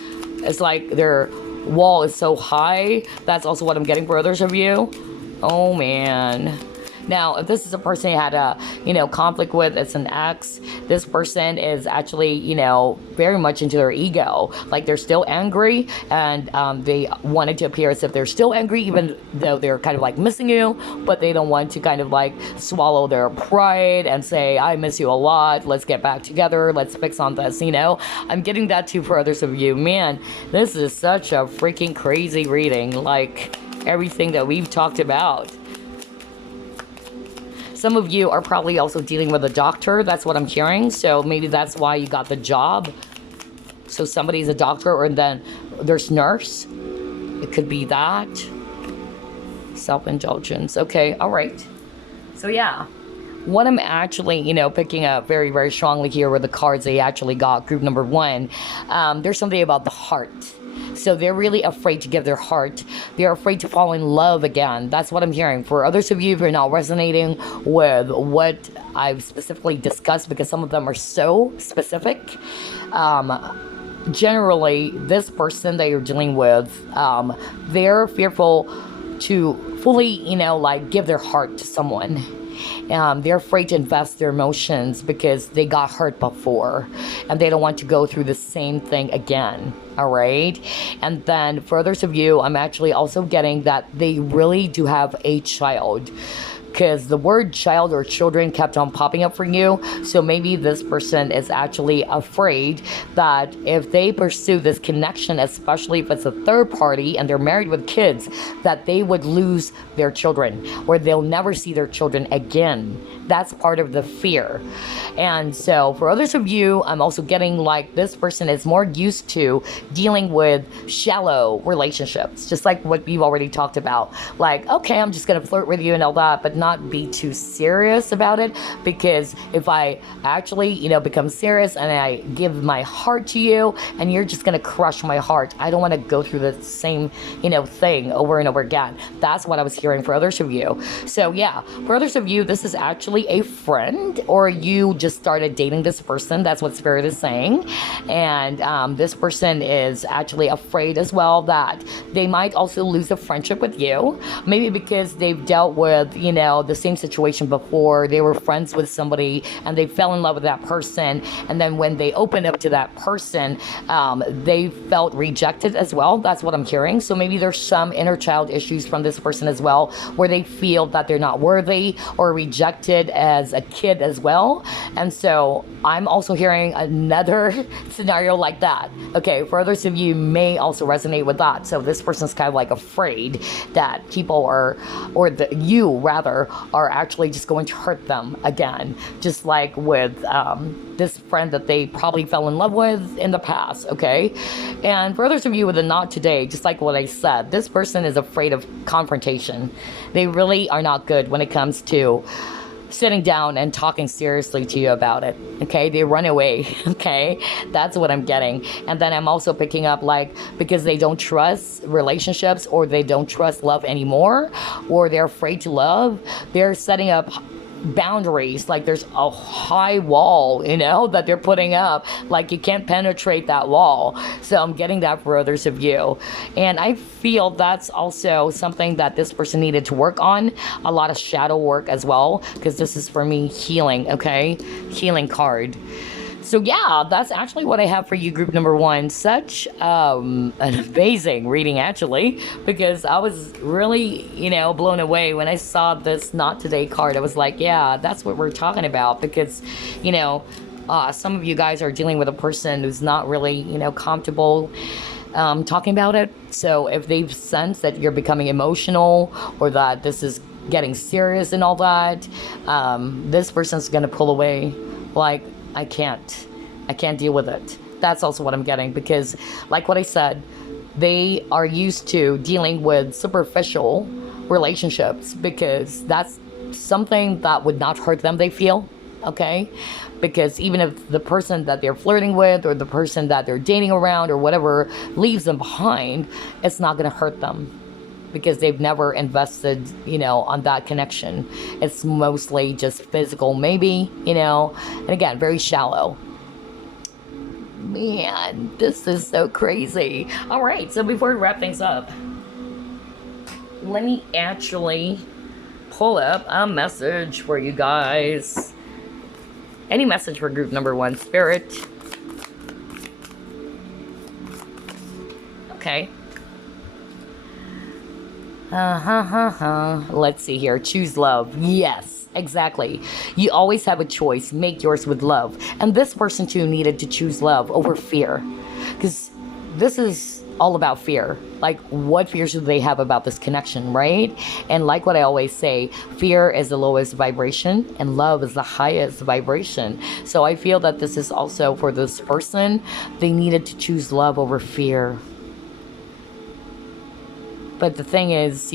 It's like their wall is so high. That's also what I'm getting for others of you. Oh, man. Now, if this is a person you had a, you know, conflict with, it's an ex, this person is actually, you know, very much into their ego. Like, they're still angry, and they wanted to appear as if they're still angry, even though they're kind of like missing you, but they don't want to kind of like swallow their pride and say, I miss you a lot, let's get back together, let's fix on this, you know. I'm getting that too for others of you. Man, this is such a freaking crazy reading, like everything that we've talked about. Some of you are probably also dealing with a doctor. That's what I'm hearing. So maybe that's why you got the job. So somebody's a doctor, or then there's nurse. It could be that. Self-indulgence. Okay, all right. So yeah, what I'm actually, you know, picking up very, very strongly here with the cards they actually got, group number 1, there's something about the heart. So they're really afraid to give their heart. They're afraid to fall in love again. That's what I'm hearing. For others of you, if you're not resonating with what I've specifically discussed, because some of them are so specific, generally, this person that you're dealing with, they're fearful to fully, you know, like give their heart to someone. They're afraid to invest their emotions because they got hurt before and they don't want to go through the same thing again. All right. And then for others of you, I'm actually also getting that they really do have a child, because the word child or children kept on popping up for you. So maybe this person is actually afraid that if they pursue this connection, especially if it's a third party and they're married with kids, that they would lose their children, or they'll never see their children again. That's part of the fear. And so for others of you, I'm also getting like this person is more used to dealing with shallow relationships, just like what we've already talked about. Like, okay, I'm just gonna flirt with you and all that, but not be too serious about it, because if I actually, you know, become serious and I give my heart to you and you're just gonna crush my heart, I don't want to go through the same, you know, thing over and over again. That's what I was hearing for others of you. So yeah, for others of you, this is actually a friend, or you just started dating this person. That's what Spirit is saying. And this person is actually afraid as well that they might also lose a friendship with you, maybe because they've dealt with, you know, the same situation before. They were friends with somebody and they fell in love with that person, and then when they opened up to that person, they felt rejected as well. That's what I'm hearing. So maybe there's some inner child issues from this person as well, where they feel that they're not worthy or rejected as a kid as well. And so I'm also hearing another scenario like that. Okay, for others of you may also resonate with that. So this person's kind of like afraid that people are, or that you rather, are actually just going to hurt them again, just like with this friend that they probably fell in love with in the past. Okay, and for others of you with a not today, just like what I said, this person is afraid of confrontation. They really are not good when it comes to sitting down and talking seriously to you about it. Okay, they run away. Okay, that's what I'm getting. And then I'm also picking up, like, because they don't trust relationships, or they don't trust love anymore, or they're afraid to love, they're setting up boundaries. Like there's a high wall, you know, that they're putting up, like you can't penetrate that wall. So I'm getting that for others of you, and I feel that's also something that this person needed to work on, a lot of shadow work as well, because this is for me healing. Okay, healing card. So yeah, that's actually what I have for you, group number one. Such an amazing reading, actually, because I was really, blown away when I saw this Not Today card. I was like, yeah, that's what we're talking about, because, some of you guys are dealing with a person who's not really, comfortable talking about it. So if they've sensed that you're becoming emotional, or that this is getting serious and all that, this person's gonna pull away. Like, I can't deal with it. That's also what I'm getting, because like what I said, they are used to dealing with superficial relationships, because that's something that would not hurt them, they feel. Okay, because even if the person that they're flirting with, or the person that they're dating around, or whatever, leaves them behind, it's not going to hurt them, because they've never invested, on that connection. It's mostly just physical, maybe, and again, very shallow. Man, this is so crazy. All right, so before we wrap things up, let me actually pull up a message for you guys. Any message for group number one, Spirit? Okay. Let's see here. Choose love. Yes, exactly. You always have a choice. Make yours with love. And this person too needed to choose love over fear. Because this is all about fear. Like, what fears do they have about this connection, right? And like what I always say, fear is the lowest vibration and love is the highest vibration. So I feel that this is also for this person. They needed to choose love over fear. But the thing is,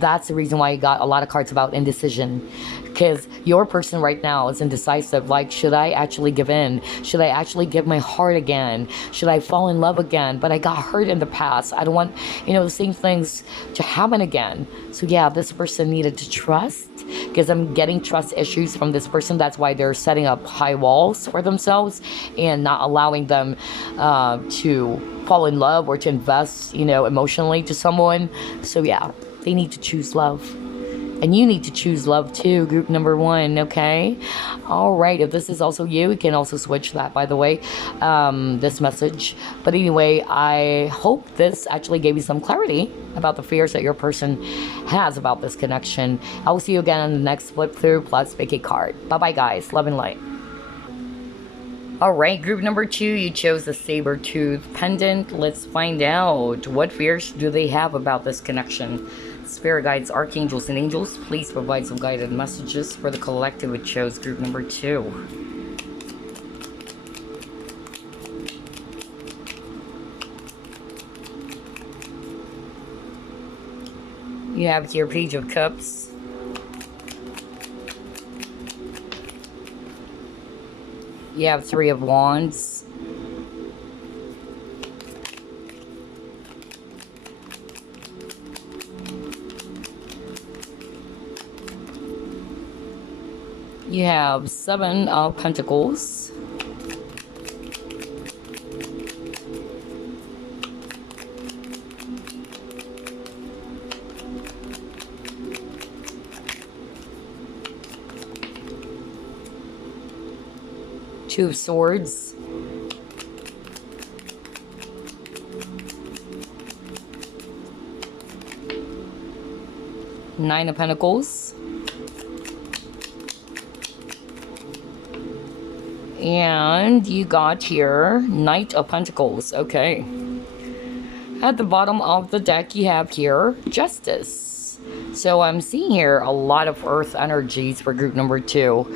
that's the reason why you got a lot of cards about indecision. Because your person right now is indecisive. Like, should I actually give in? Should I actually give my heart again? Should I fall in love again? But I got hurt in the past. I don't want, the same things to happen again. So yeah, this person needed to trust, because I'm getting trust issues from this person. That's why they're setting up high walls for themselves and not allowing them to fall in love or to invest, emotionally to someone. So yeah, they need to choose love. And you need to choose love too, group number one, okay? All right, if this is also you, you can also switch that, by the way, this message. But anyway, I hope this actually gave you some clarity about the fears that your person has about this connection. I will see you again on the next flip through plus vacate card. Bye-bye, guys. Love and light. All right, group number two, you chose the Saber tooth pendant. Let's find out, what fears do they have about this connection? Spirit guides, archangels, and angels, please provide some guided messages for the collective who chose group number two. You have here Page of Cups. You have Three of Wands. You have Seven of Pentacles. Two of Swords. Nine of Pentacles. And you got here Knight of Pentacles. Okay. At the bottom of the deck, you have here Justice. So I'm seeing here a lot of Earth energies for group number two.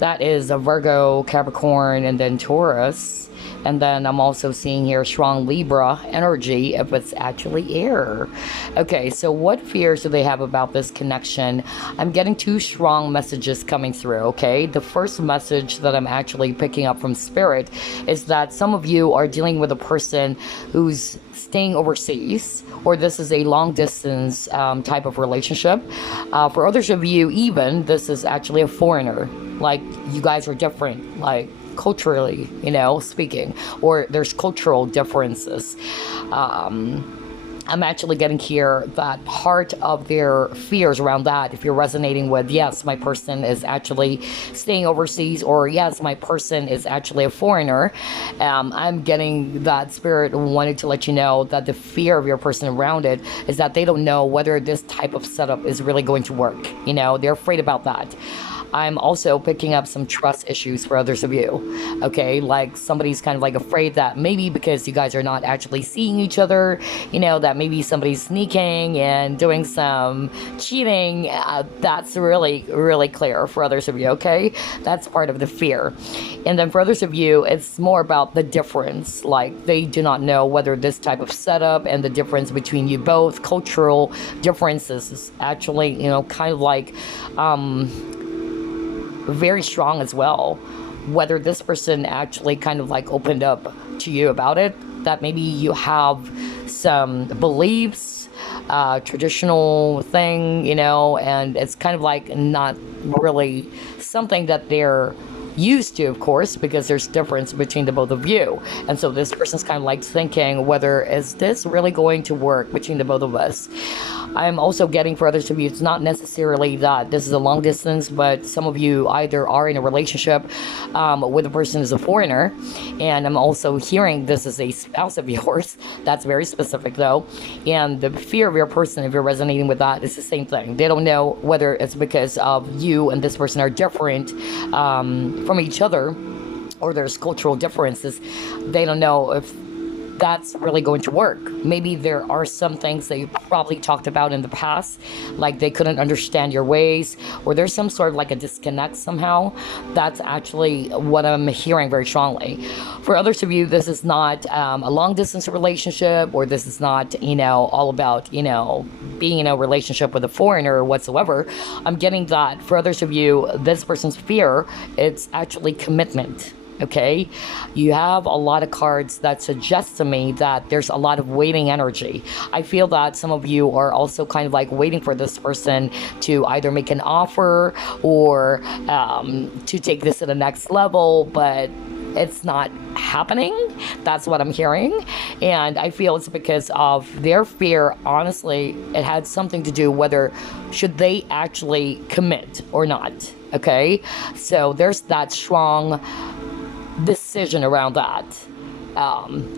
That is a Virgo, Capricorn, and then Taurus. And then I'm also seeing here strong Libra energy, if it's actually air. Okay, so what fears do they have about this connection? I'm getting two strong messages coming through, okay? The first message that I'm actually picking up from Spirit is that some of you are dealing with a person who's staying overseas, or this is a long distance type of relationship. For others of you, even, this is actually a foreigner. Like, you guys are different, like, culturally, speaking, or there's cultural differences. I'm actually getting here that part of their fears around that, if you're resonating with, yes, my person is actually staying overseas, or yes, my person is actually a foreigner, I'm getting that spirit wanted to let you know that the fear of your person around it is that they don't know whether this type of setup is really going to work. You know, they're afraid about that. I'm also picking up some trust issues for others of you. Okay, like somebody's kind of like afraid that maybe because you guys are not actually seeing each other, you know, that maybe somebody's sneaking and doing some cheating. That's really, really clear for others of you. Okay, that's part of the fear. And then for others of you, it's more about the difference. Like they do not know whether this type of setup and the difference between you both, cultural differences, is actually, you know, kind of like very strong as well. Whether this person actually kind of like opened up to you about it, that maybe you have some beliefs, traditional thing, you know, and it's kind of like not really something that they're used to, of course, because there's difference between the both of you. And so this person's kind of like thinking, whether is this really going to work between the both of us. I'm also getting for others of you, it's not necessarily that this is a long distance, but some of you either are in a relationship with a person who's a foreigner, and I'm also hearing this is a spouse of yours. That's very specific though. And the fear of your person, if you're resonating with that, is the same thing. They don't know whether it's because of you and this person are different from each other, or there's cultural differences. They don't know if that's really going to work. Maybe there are some things that you probably talked about in the past, like they couldn't understand your ways, or there's some sort of like a disconnect somehow. That's actually what I'm hearing very strongly. For others of you, this is not a long distance relationship, or this is not, you know, all about, you know, being in a relationship with a foreigner or whatsoever. I'm getting that for others of you, this person's fear, it's actually commitment. Okay, you have a lot of cards that suggest to me that there's a lot of waiting energy. I feel that some of you are also kind of like waiting for this person to either make an offer or to take this to the next level, but it's not happening. That's what I'm hearing. And I feel it's because of their fear. Honestly, it had something to do whether should they actually commit or not. Okay, so there's that strong decision around that,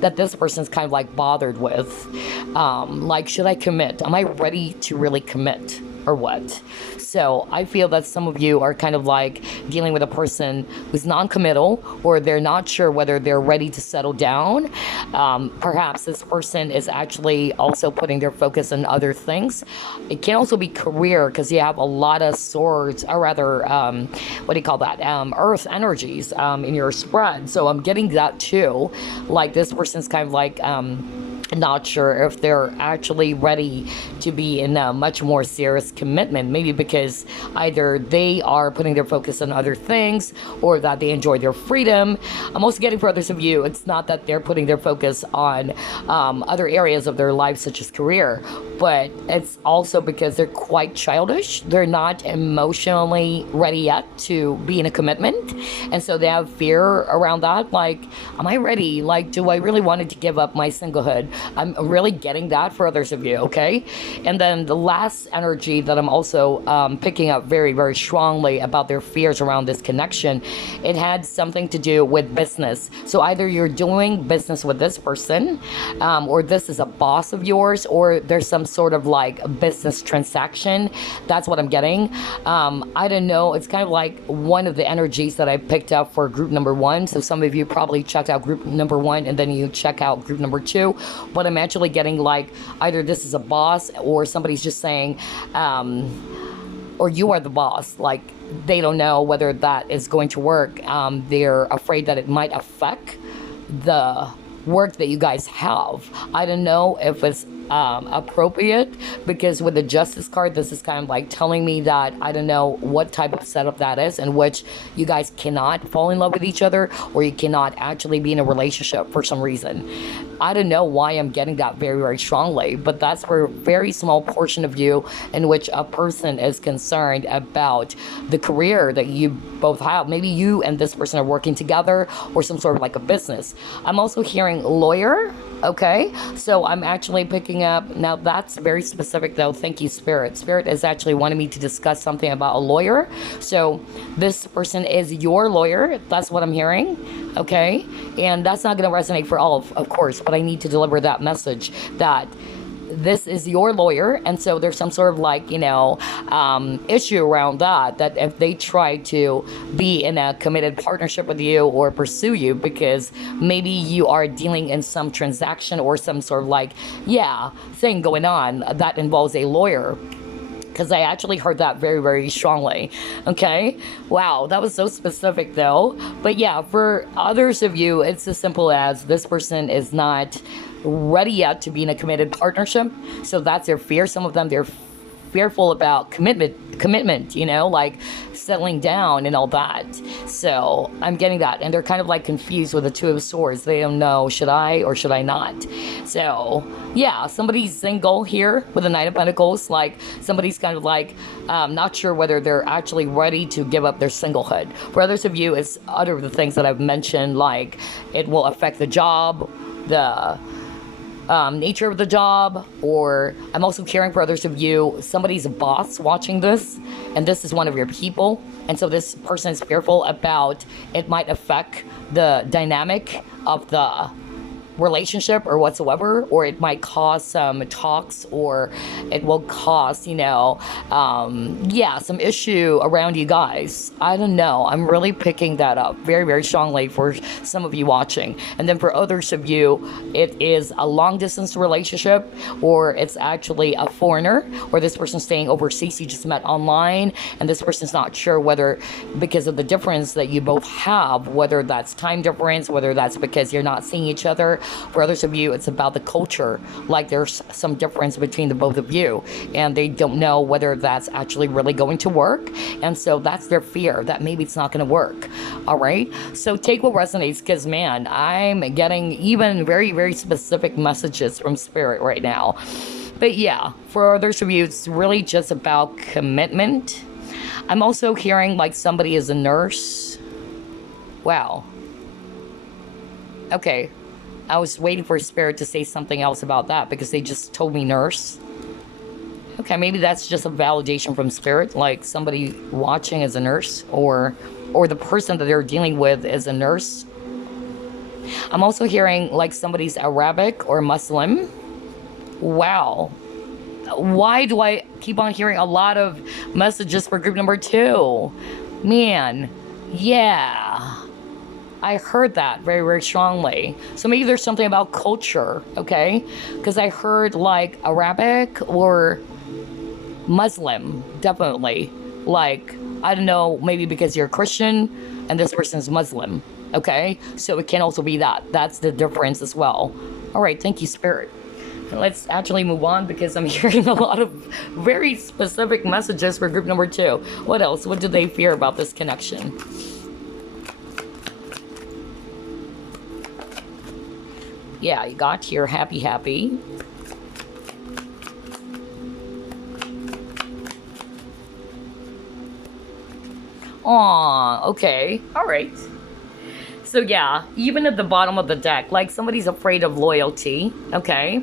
that this person's kind of like bothered with. Like, should I commit? Am I ready to really commit or what? So I feel that some of you are kind of like dealing with a person who's non-committal, or they're not sure whether they're ready to settle down. Perhaps this person is actually also putting their focus on other things. It can also be career, because you have a lot of swords, or rather, what do you call that? Earth energies in your spread. So I'm getting that too. Like this person's kind of like not sure if they're actually ready to be in a much more serious commitment, maybe because either they are putting their focus on other things, or that they enjoy their freedom. I'm also getting for others of you, it's not that they're putting their focus on other areas of their life, such as career, but it's also because they're quite childish. They're not emotionally ready yet to be in a commitment, and so they have fear around that. Like, am I ready? Like, do I really want to give up my singlehood? I'm really getting that for others of you, okay? And then the last energy that I'm also picking up very, very strongly about their fears around this connection, it had something to do with business. So either you're doing business with this person, or this is a boss of yours, or there's some sort of like a business transaction. That's what I'm getting. I don't know. It's kind of like one of the energies that I picked up for group number 1. So some of you probably checked out group number 1, and then you check out group number 2. But I'm actually getting like either this is a boss, or somebody's just saying, or you are the boss. Like, they don't know whether that is going to work. They're afraid that it might affect the work that you guys have. I don't know if it's appropriate, because with the Justice card, this is kind of like telling me that I don't know what type of setup that is, in which you guys cannot fall in love with each other, or you cannot actually be in a relationship for some reason. I don't know why I'm getting that very, very strongly, but that's for a very small portion of you, in which a person is concerned about the career that you both have. Maybe you and this person are working together, or some sort of like a business. I'm also hearing lawyer. Okay, so I'm actually picking up, now that's very specific though. Thank you, Spirit. Spirit is actually wanting me to discuss something about a lawyer. So this person is your lawyer. That's what I'm hearing. Okay, and that's not going to resonate for all, of course, but I need to deliver that message that this is your lawyer, and so there's some sort of like, issue around that, that if they try to be in a committed partnership with you or pursue you, because maybe you are dealing in some transaction or some sort of like, thing going on that involves a lawyer, because I actually heard that very, very strongly. Okay. Wow. That was so specific though. But yeah, for others of you, it's as simple as this person is not ready yet to be in a committed partnership. So that's their fear. Some of them, they're fearful about commitment, like settling down and all that. So I'm getting that. And they're kind of like confused with the Two of Swords. They don't know, should I or should I not? So yeah, somebody's single here with the Knight of Pentacles. Like somebody's kind of like not sure whether they're actually ready to give up their singlehood. For others of you, it's other of the things that I've mentioned, like it will affect the job, the nature of the job, or I'm also caring for others of you. Somebody's a boss watching this, and this is one of your people, and so this person is fearful about it might affect the dynamic of the relationship or whatsoever, or it might cause some talks, or it will cause some issue around you guys. I don't know, I'm really picking that up very, very strongly for some of you watching. And then for others of you, it is a long distance relationship, or it's actually a foreigner, or this person's staying overseas, you just met online, and this person's not sure whether, because of the difference that you both have, whether that's time difference, whether that's because you're not seeing each other. For others of you, it's about the culture, like there's some difference between the both of you, and they don't know whether that's actually really going to work, and so that's their fear, that maybe it's not going to work. All right, so take what resonates, because man, I'm getting even very, very specific messages from Spirit right now. But yeah, for others of you, it's really just about commitment. I'm also hearing like somebody is a nurse. Wow. Okay, I was waiting for Spirit to say something else about that, because they just told me nurse. Okay, maybe that's just a validation from Spirit, like somebody watching is a nurse, or the person that they're dealing with is a nurse. I'm also hearing like somebody's Arabic or Muslim. Wow. Why do I keep on hearing a lot of messages for group number 2? Man, yeah. I heard that very, very strongly. So maybe there's something about culture, okay? Because I heard like Arabic or Muslim, definitely. Like, I don't know, maybe because you're Christian and this person's Muslim, okay? So it can also be that. That's the difference as well. All right, thank you, Spirit. Let's actually move on, because I'm hearing a lot of very specific messages for group number 2. What else? What do they fear about this connection? Yeah, you got here happy, happy. Aw, okay, all right. So yeah, even at the bottom of the deck, like somebody's afraid of loyalty, okay?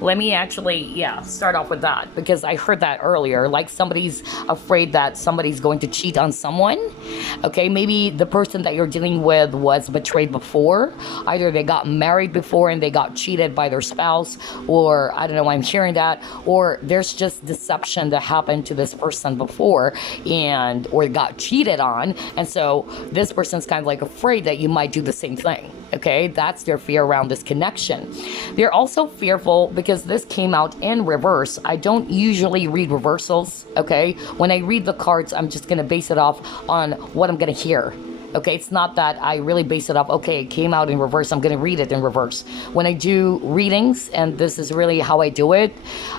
Let me actually, start off with that, because I heard that earlier. Like somebody's afraid that somebody's going to cheat on someone. Okay, maybe the person that you're dealing with was betrayed before. Either they got married before and they got cheated by their spouse, or I don't know, I'm hearing that, or there's just deception that happened to this person before, and or got cheated on, and so this person's kind of like afraid that you might do the same thing. Okay, that's their fear around this connection. They're also fearful because this came out in reverse. I don't usually read reversals, okay? When I read the cards, I'm just gonna base it off on what I'm gonna hear. Okay, it's not that I really base it off, okay, it came out in reverse, I'm gonna read it in reverse. When I do readings, and this is really how I do it,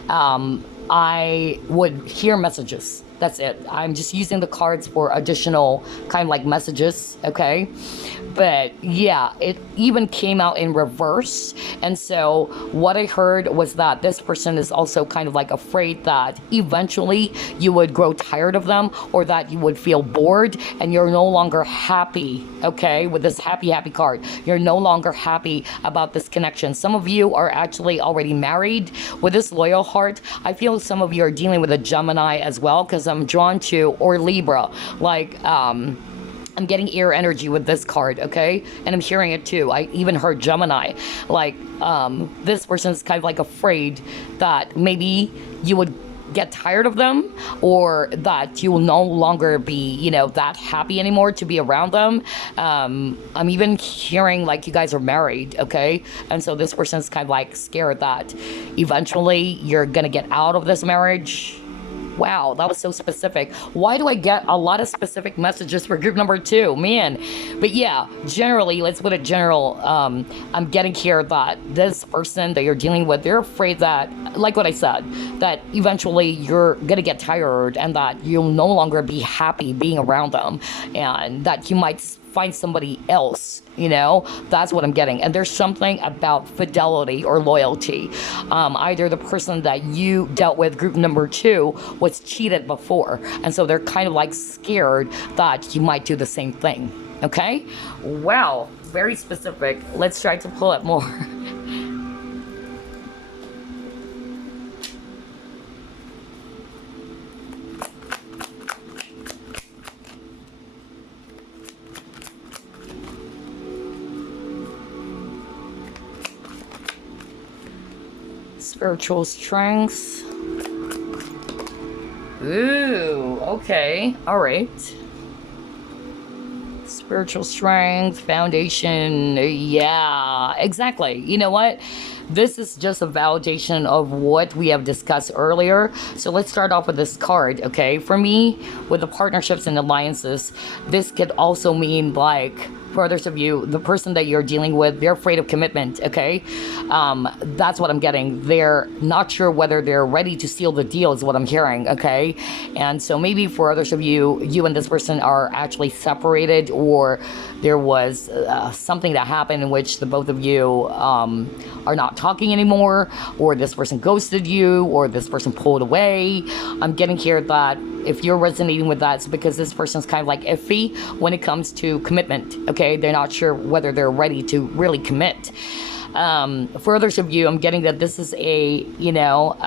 I would hear messages. That's it. I'm just using the cards for additional kind of like messages, okay? But yeah, it even came out in reverse. And so what I heard was that this person is also kind of like afraid that eventually you would grow tired of them, or that you would feel bored and you're no longer happy, okay, with this happy card. You're no longer happy about this connection. Some of you are actually already married with this loyal heart. I feel some of you are dealing with a Gemini as well, because I'm drawn to, or Libra, like I'm getting air energy with this card, okay? And I'm hearing it too. I even heard Gemini. Like, this person's kind of like afraid that maybe you would get tired of them, or that you will no longer be, you know, that happy anymore to be around them. I'm even hearing like you guys are married, okay? And so this person's kind of like scared that eventually you're gonna get out of this marriage. Wow, that was so specific. Why do I get a lot of specific messages for group number 2? Man. But yeah, generally, let's put it general. I'm getting here that this person that you're dealing with, they're afraid that, like what I said, that eventually you're gonna get tired and that you'll no longer be happy being around them, and that you might find somebody else, you know. That's what I'm getting. And there's something about fidelity or loyalty. Either the person that you dealt with, group number 2, was cheated before, and so they're kind of like scared that you might do the same thing. Okay, wow, very specific. Let's try to pull it more. Spiritual strength. Ooh, okay, all right. Spiritual strength, foundation, yeah, exactly. You know what? This is just a validation of what we have discussed earlier. So let's start off with this card, okay? For me, with the partnerships and alliances, this could also mean, like, for others of you, the person that you're dealing with, they're afraid of commitment, okay? That's what I'm getting. They're not sure whether they're ready to seal the deal is what I'm hearing, okay? And so maybe for others of you, you and this person are actually separated, or there was something that happened in which the both of you are not talking anymore, or this person ghosted you, or this person pulled away. I'm getting here that if you're resonating with that, it's because this person's kind of like iffy when it comes to commitment, okay? They're not sure whether they're ready to really commit. For others of you, I'm getting that this is a, you know,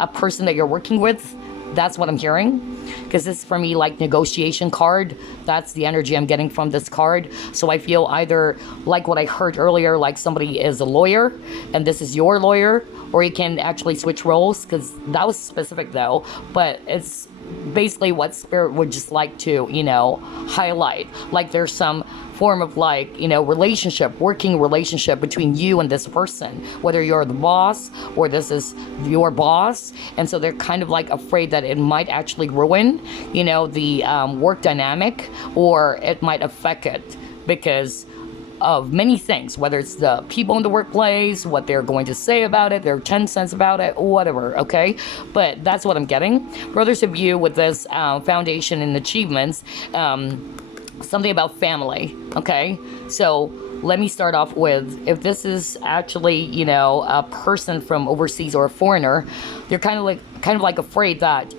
a person that you're working with. That's what I'm hearing, because this is for me like negotiation card. That's the energy I'm getting from this card. So I feel either like what I heard earlier, like somebody is a lawyer and this is your lawyer, or you can actually switch roles, because that was specific though, but it's basically what Spirit would just like to, you know, highlight. Like there's some form of like, you know, relationship, working relationship between you and this person, whether you're the boss or this is your boss. And so they're kind of like afraid that it might actually ruin, you know, the work dynamic, or it might affect it because of many things, whether it's the people in the workplace, what they're going to say about it, their 10 cents about it, whatever, okay? But that's what I'm getting. For others of you with this foundation and achievements, something about family, okay? So let me start off with, if this is actually, you know, a person from overseas or a foreigner, they're kind of like afraid that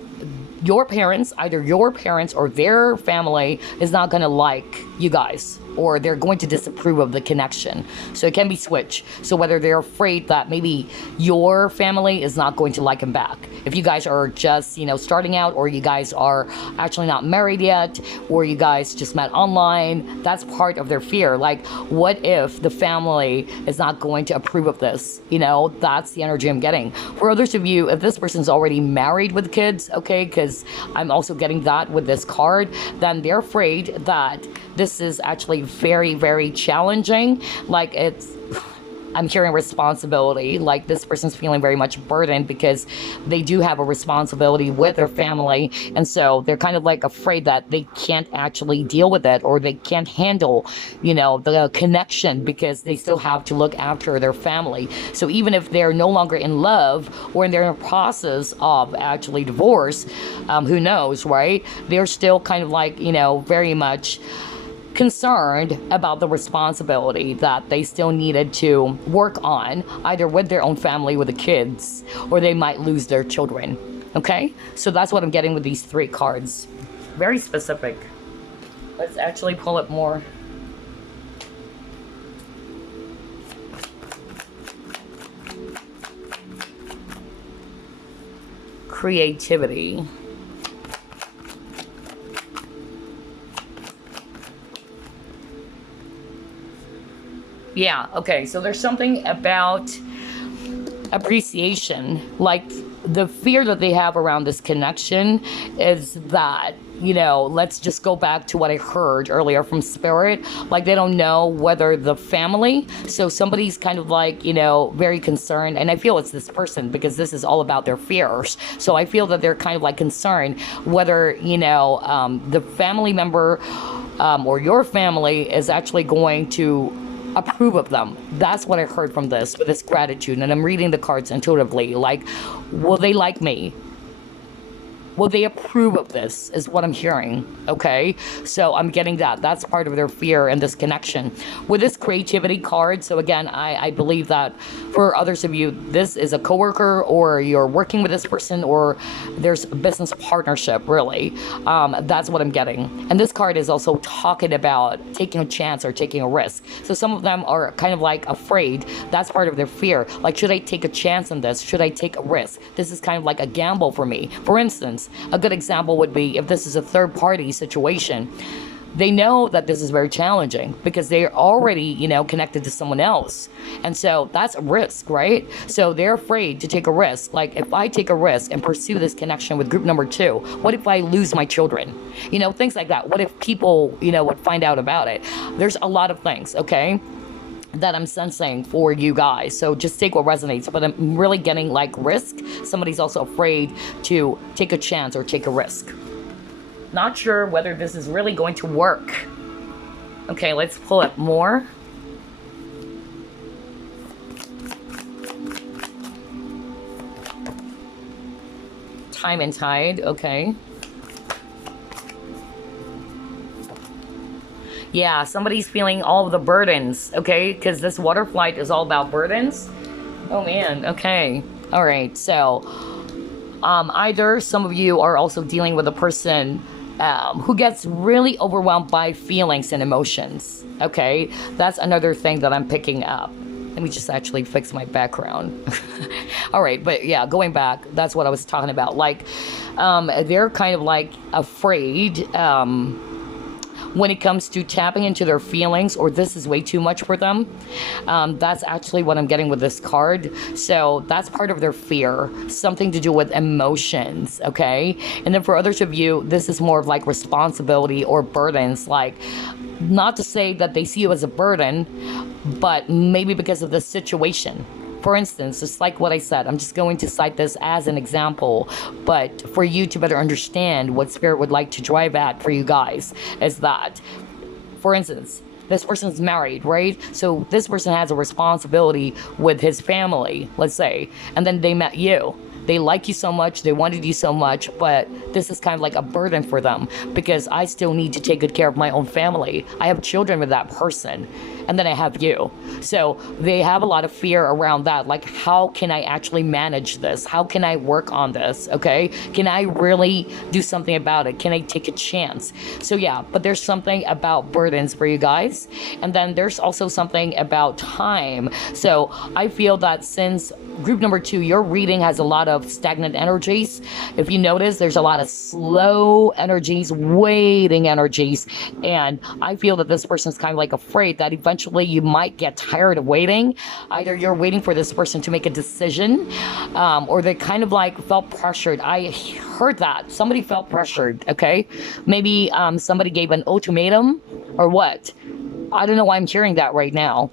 your parents, either your parents or their family, is not going to like you guys, or they're going to disapprove of the connection. So it can be switched. So whether they're afraid that maybe your family is not going to like him back, if you guys are just, you know, starting out, or you guys are actually not married yet, or you guys just met online, that's part of their fear. Like, what if the family is not going to approve of this? You know, that's the energy I'm getting. For others of you, if this person's already married with kids, okay, because I'm also getting that with this card, then they're afraid that this is actually very, very challenging. Like, I'm hearing responsibility, like this person's feeling very much burdened because they do have a responsibility with their family, and so they're kind of like afraid that they can't actually deal with it, or they can't handle, you know, the connection, because they still have to look after their family. So even if they're no longer in love, or they're in a process of actually divorce, who knows, right? They're still kind of like, you know, very much concerned about the responsibility that they still needed to work on, either with their own family, with the kids, or they might lose their children. Okay, so that's what I'm getting with these 3 cards. Very specific. Let's actually pull it more. Creativity. Yeah, okay, so there's something about appreciation, like the fear that they have around this connection is that, you know, let's just go back to what I heard earlier from Spirit, like they don't know whether the family, so somebody's kind of like, you know, very concerned, and I feel it's this person because this is all about their fears, so I feel that they're kind of like concerned whether, you know, the family member or your family is actually going to approve of them. That's what I heard from this, with this gratitude, and I'm reading the cards intuitively, like, will they like me? Will they approve of this, is what I'm hearing, okay? So I'm getting that. That's part of their fear and this connection. With this creativity card, so again, I believe that for others of you, this is a coworker, or you're working with this person, or there's a business partnership, really. That's what I'm getting. And this card is also talking about taking a chance or taking a risk. So some of them are kind of like afraid. That's part of their fear. Like, should I take a chance on this? Should I take a risk? This is kind of like a gamble for me. For instance, a good example would be if this is a third-party situation. They know that this is very challenging because they're already, you know, connected to someone else. And so that's a risk, right? So they're afraid to take a risk. Like, if I take a risk and pursue this connection with group number 2, what if I lose my children? You know, things like that. What if people, you know, would find out about it? There's a lot of things, okay, that I'm sensing for you guys. So just take what resonates. But I'm really getting like risk. Somebody's also afraid to take a chance or take a risk. Not sure whether this is really going to work. Okay, let's pull it more. Time and tide, okay. Yeah, somebody's feeling all of the burdens, okay? Because this water flight is all about burdens. Oh man, okay. All right, so either some of you are also dealing with a person who gets really overwhelmed by feelings and emotions, okay? That's another thing that I'm picking up. Let me just actually fix my background. All right, but yeah, going back, that's what I was talking about. Like, they're kind of like afraid when it comes to tapping into their feelings, or this is way too much for them. That's actually what I'm getting with this card. So that's part of their fear, something to do with emotions, okay? And then for others of you, this is more of like responsibility or burdens, like, not to say that they see you as a burden, but maybe because of the situation. For instance, just like what I said, I'm just going to cite this as an example, but for you to better understand what Spirit would like to drive at for you guys is that, for instance, this person's married, right? So this person has a responsibility with his family, let's say, and then they met you. They like you so much, they wanted you so much, but this is kind of like a burden for them because I still need to take good care of my own family. I have children with that person, and then I have you. So they have a lot of fear around that. Like, how can I actually manage this? How can I work on this? Okay? Can I really do something about it? Can I take a chance? So yeah, but there's something about burdens for you guys. And then there's also something about time. So I feel that since group number 2, your reading has a lot of stagnant energies. If you notice, there's a lot of slow energies, waiting energies. And I feel that this person's kind of like afraid that eventually you might get tired of waiting. Either you're waiting for this person to make a decision, or they kind of like felt pressured. I heard that. Somebody felt pressured, okay? Maybe somebody gave an ultimatum or what? I don't know why I'm hearing that right now.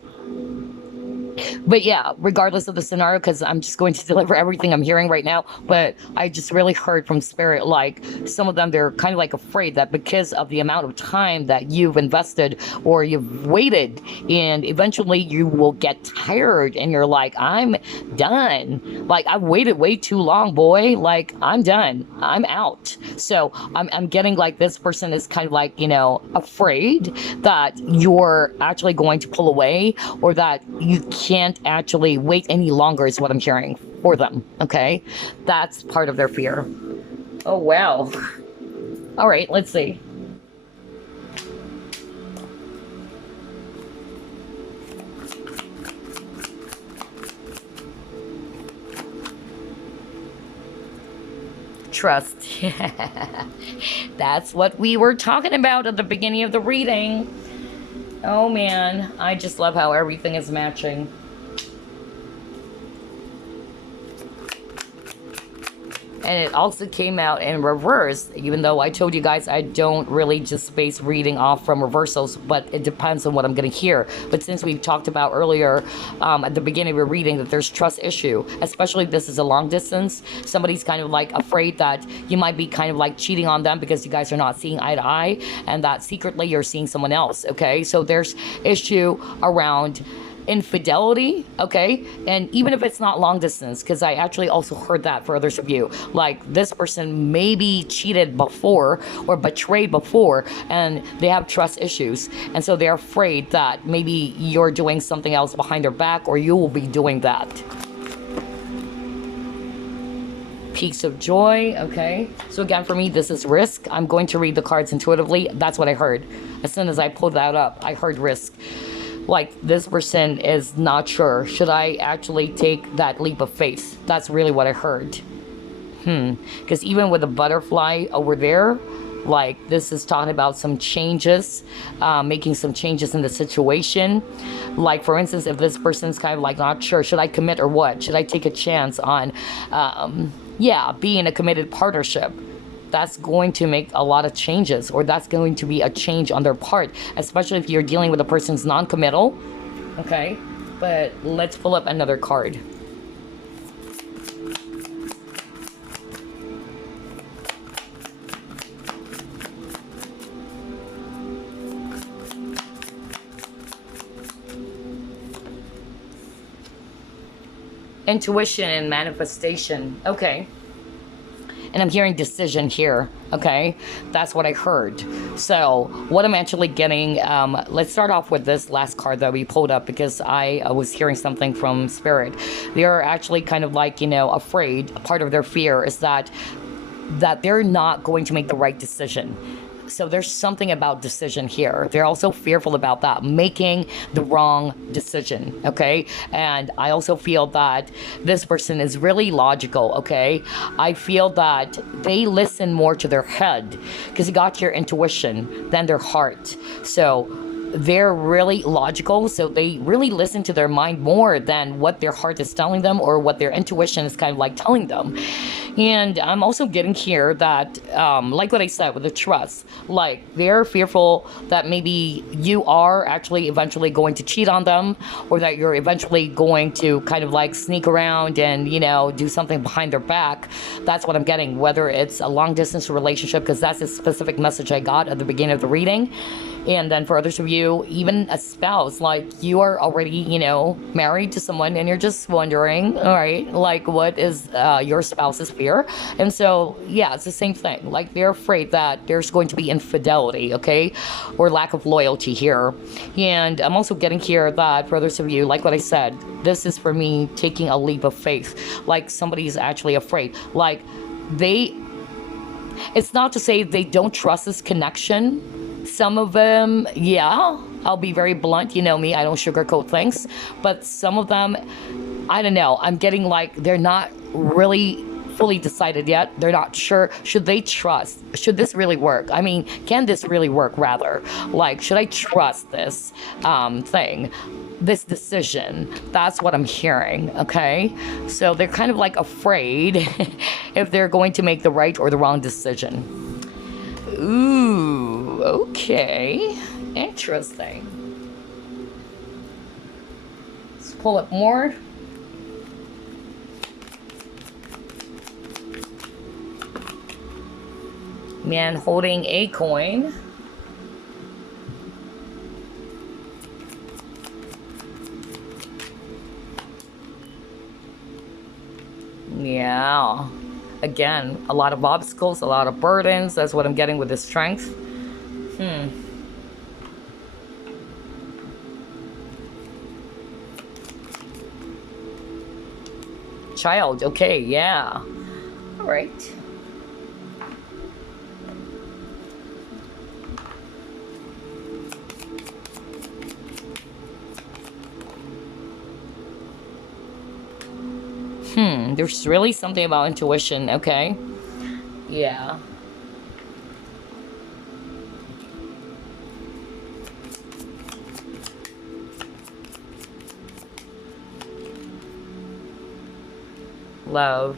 But yeah, regardless of the scenario, because I'm just going to deliver everything I'm hearing right now. But I just really heard from Spirit, like some of them, they're kind of like afraid that because of the amount of time that you've invested or you've waited, and eventually you will get tired and you're like, I'm done. Like, I've waited way too long, boy. Like, I'm done. I'm out. So I'm getting like this person is kind of like, afraid that you're actually going to pull away, or that you can't actually wait any longer, is what I'm hearing for them. Okay, that's part of their fear. Oh wow. All right, let's see. Trust. That's what we were talking about at the beginning of the reading. Oh man, I just love how everything is matching. And it also came out in reverse, even though I told you guys I don't really just base reading off from reversals, but it depends on what I'm going to hear. But since we talked about earlier at the beginning of a reading that there's trust issue, especially if this is a long distance, somebody's kind of like afraid that you might be kind of like cheating on them because you guys are not seeing eye to eye, and that secretly you're seeing someone else, okay? So there's issue around infidelity, okay? And even if it's not long distance, because I actually also heard that for others of you, like this person maybe cheated before or betrayed before, and they have trust issues, and so they're afraid that maybe you're doing something else behind their back, or you will be doing that. Peaks of joy, okay? So again, for me, this is risk. I'm going to read the cards intuitively. That's what I heard. As soon as I pulled that up, I heard risk. Like, this person is not sure. Should I actually take that leap of faith? That's really what I heard. Because even with the butterfly over there, like, this is talking about some changes, making some changes in the situation. Like, for instance, if this person's kind of like not sure, should I commit or what? Should I take a chance on, being a committed partnership? That's going to make a lot of changes, or that's going to be a change on their part, especially if you're dealing with a person's non-committal. Okay, but let's pull up another card. Intuition and manifestation. Okay. And I'm hearing decision here, okay? That's what I heard. So what I'm actually getting, let's start off with this last card that we pulled up, because I was hearing something from Spirit. They're actually kind of like, afraid. Part of their fear is that they're not going to make the right decision. So there's something about decision here. They're also fearful about that, making the wrong decision, okay? And I also feel that this person is really logical, okay? I feel that they listen more to their head, because you got your intuition than their heart. So they're really logical, so they really listen to their mind more than what their heart is telling them, or what their intuition is kind of like telling them. And I'm also getting here that, like what I said with the trust, like they're fearful that maybe you are actually eventually going to cheat on them, or that you're eventually going to kind of like sneak around and, do something behind their back. That's what I'm getting, whether it's a long distance relationship, because that's a specific message I got at the beginning of the reading. And then for others of you, even a spouse, like you are already, married to someone, and you're just wondering, all right, like what is your spouse's fear? And so, yeah, it's the same thing. Like they're afraid that there's going to be infidelity, okay, or lack of loyalty here. And I'm also getting here that for others of you, like what I said, this is for me taking a leap of faith. Like somebody's actually afraid. Like it's not to say they don't trust this connection. Some of them, yeah, I'll be very blunt, you know me, I don't sugarcoat things. But some of them, I don't know, I'm getting like they're not really fully decided yet. They're not sure. Should they trust? Should this really work? I mean, can this really work, rather? Like, should I trust this thing? This decision? That's what I'm hearing, okay? So they're kind of like afraid if they're going to make the right or the wrong decision. Ooh, okay. Interesting. pull up more. Man holding a coin. Yeah. Again, a lot of obstacles, a lot of burdens. That's what I'm getting with the strength. Child. Okay, yeah. All right. There's really something about intuition, okay? Yeah. Love.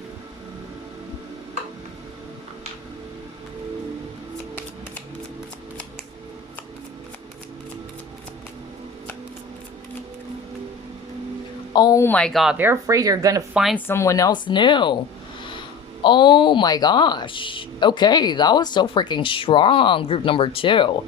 Oh my god, they're afraid you're gonna find someone else new. Oh my gosh. Okay, that was so freaking strong, group number 2.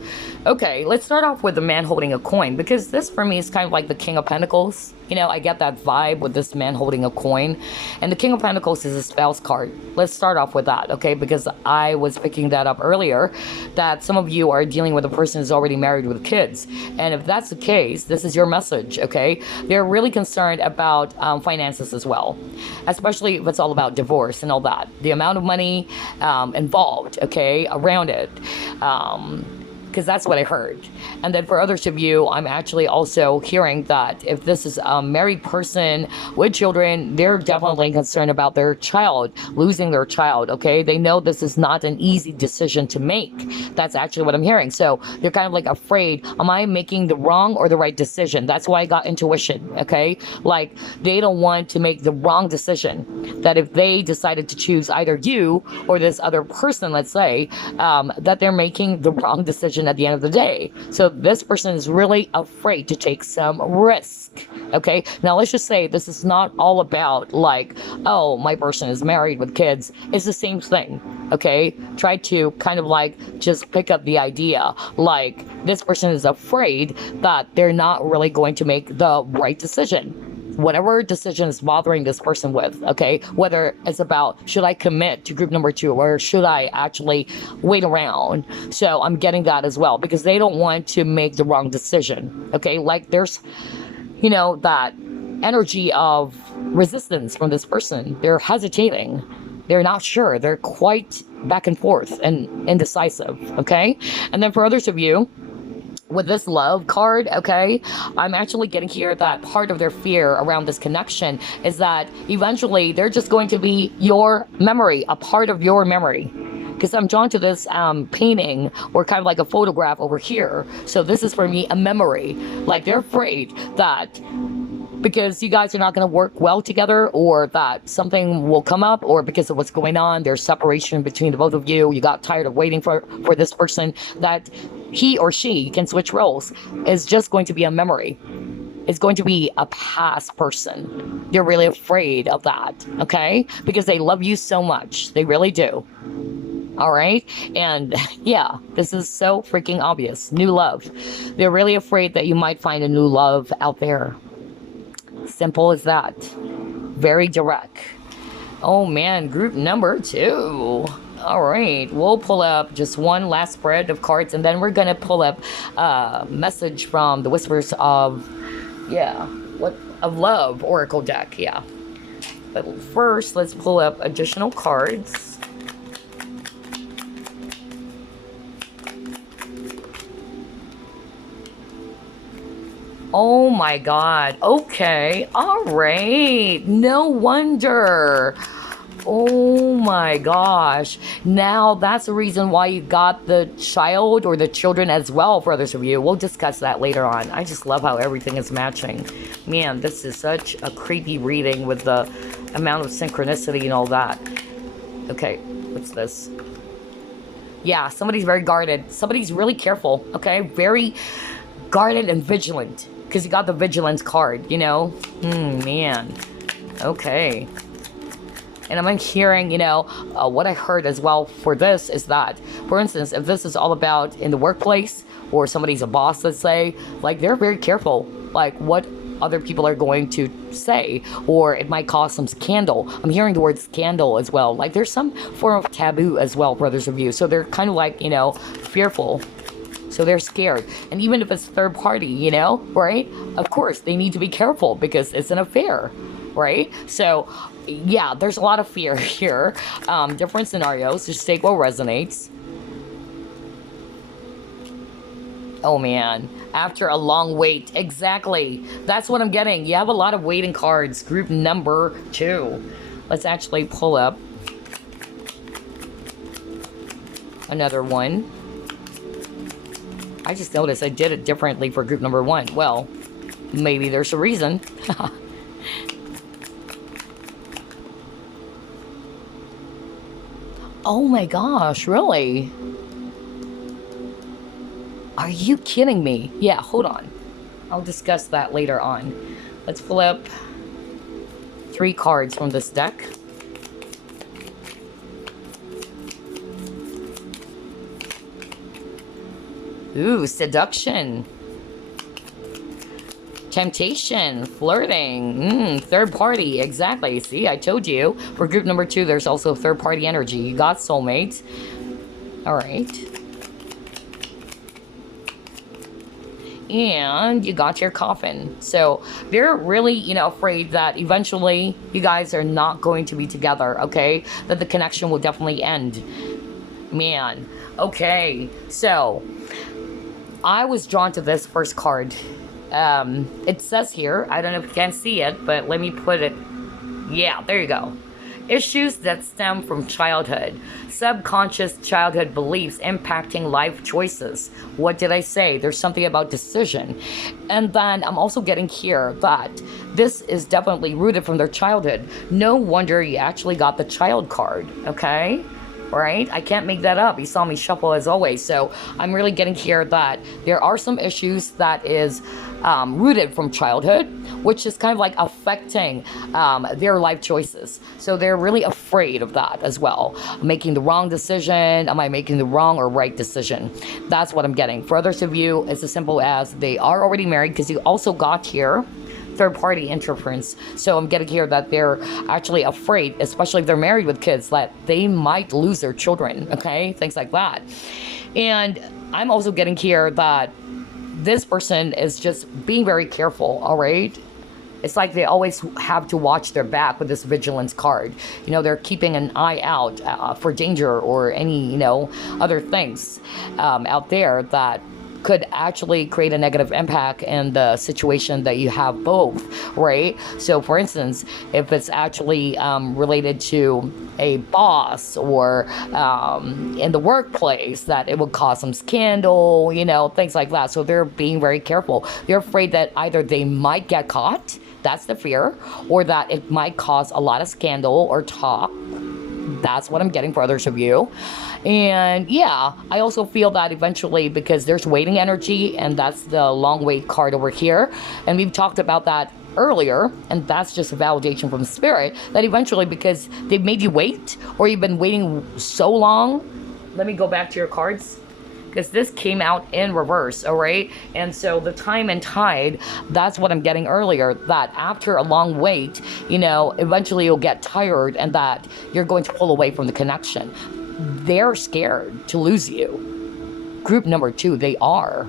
Okay, let's start off with the man holding a coin, because this for me is kind of like the King of Pentacles. You know, I get that vibe with this man holding a coin. And the King of Pentacles is a spouse card. Let's start off with that, okay? Because I was picking that up earlier, that some of you are dealing with a person who's already married with kids. And if that's the case, this is your message, okay? They're really concerned about finances as well, especially if it's all about divorce and all that. The amount of money involved, okay, around it. Because that's what I heard. And then for others of you, I'm actually also hearing that if this is a married person with children, they're definitely concerned about their child, losing their child, okay? They know this is not an easy decision to make. That's actually what I'm hearing. So they're kind of like afraid, am I making the wrong or the right decision? That's why I got intuition, okay? Like, they don't want to make the wrong decision. That if they decided to choose either you or this other person, let's say, that they're making the wrong decision at the end of the day. So this person is really afraid to take some risk. Okay, now let's just say this is not all about like, oh, my person is married with kids. It's the same thing. Okay, try to kind of like just pick up the idea, like this person is afraid that they're not really going to make the right decision. Whatever decision is bothering this person with, okay, whether it's about, should I commit to group number 2 or should I actually wait around? So I'm getting that as well, because they don't want to make the wrong decision, okay? Like there's, you know, that energy of resistance from this person. They're hesitating. They're not sure. They're quite back and forth and indecisive, okay? And then for others of you, with this love card, okay, I'm actually getting here that part of their fear around this connection is that eventually they're just going to be your memory, a part of your memory. Because I'm drawn to this painting or kind of like a photograph over here. So this is for me a memory. Like they're afraid that because you guys are not going to work well together, or that something will come up, or because of what's going on, there's separation between the both of you, you got tired of waiting for this person, that he or she can switch roles, is just going to be a memory. It's going to be a past person. They're really afraid of that, okay? Because they love you so much. They really do. All right? And yeah, this is so freaking obvious. New love. They're really afraid that you might find a new love out there. Simple as that. Very direct. Oh man, group number 2. All right, we'll pull up just one last spread of cards, and then we're gonna pull up a message from the Whispers of, of Love Oracle deck, yeah. But first, let's pull up additional cards. Oh my god. Okay. All right. No wonder. Oh my gosh. Now that's the reason why you got the child or the children as well for others of you. We'll discuss that later on. I just love how everything is matching. Man, this is such a creepy reading with the amount of synchronicity and all that. Okay, what's this? Yeah, somebody's very guarded. Somebody's really careful, okay? Very guarded and vigilant. because you got the vigilance card, you know? Man. Okay. And I'm hearing, you know, what I heard as well for this is that, for instance, if this is all about in the workplace or somebody's a boss, let's say, like, they're very careful, like, what other people are going to say, or it might cause some scandal. I'm hearing the word scandal as well. Like, there's some form of taboo as well, brothers of you. So they're kind of like, you know, fearful. So they're scared. And even if it's third party, you know, right? Of course, they need to be careful because it's an affair, right? So, yeah, there's a lot of fear here. Different scenarios. Just take what resonates. Oh, man. After a long wait. Exactly. That's what I'm getting. You have a lot of waiting cards. Group number 2. Let's actually pull up another one. I just noticed I did it differently for group number 1. Well, maybe there's a reason. Oh my gosh, really? Are you kidding me? Yeah, hold on. I'll discuss that later on. Let's pull up 3 cards from this deck. Ooh, seduction. Temptation, flirting, third party, exactly. See, I told you. For group number 2, there's also third party energy. You got soulmates. All right. And you got your coffin. So they're really, you know, afraid that eventually you guys are not going to be together, okay? That the connection will definitely end. Man, okay. So I was drawn to this first card. It says here, I don't know if you can see it, but let me put it. Yeah, there you go. Issues that stem from childhood. Subconscious childhood beliefs impacting life choices. What did I say? There's something about decision. And then I'm also getting here that this is definitely rooted from their childhood. No wonder you actually got the child card, okay? Right? I can't make that up. You saw me shuffle as always. So I'm really getting here that there are some issues that is rooted from childhood, which is kind of like affecting their life choices. So they're really afraid of that as well. Making the wrong decision. Am I making the wrong or right decision? That's what I'm getting. For others of you, it's as simple as they are already married, because you also got here third-party interference. So I'm getting here that they're actually afraid, especially if they're married with kids, that they might lose their children, okay? Things like that. And I'm also getting here that this person is just being very careful, all right? It's like they always have to watch their back with this vigilance card. You know, they're keeping an eye out for danger or any, you know, other things out there that could actually create a negative impact in the situation that you have both, right? So for instance, if it's actually related to a boss or in the workplace, that it would cause some scandal, you know, things like that. So they're being very careful. They're afraid that either they might get caught, that's the fear, or that it might cause a lot of scandal or talk. That's what I'm getting for others of you. And yeah, I also feel that eventually, because there's waiting energy, and that's the long wait card over here. And we've talked about that earlier, and that's just a validation from spirit that eventually, because they've made you wait, or you've been waiting so long. Let me go back to your cards, because this came out in reverse, all right? And so the time and tide, that's what I'm getting earlier, that after a long wait, you know, eventually you'll get tired and that you're going to pull away from the connection. They're scared to lose you. Group number 2, they are.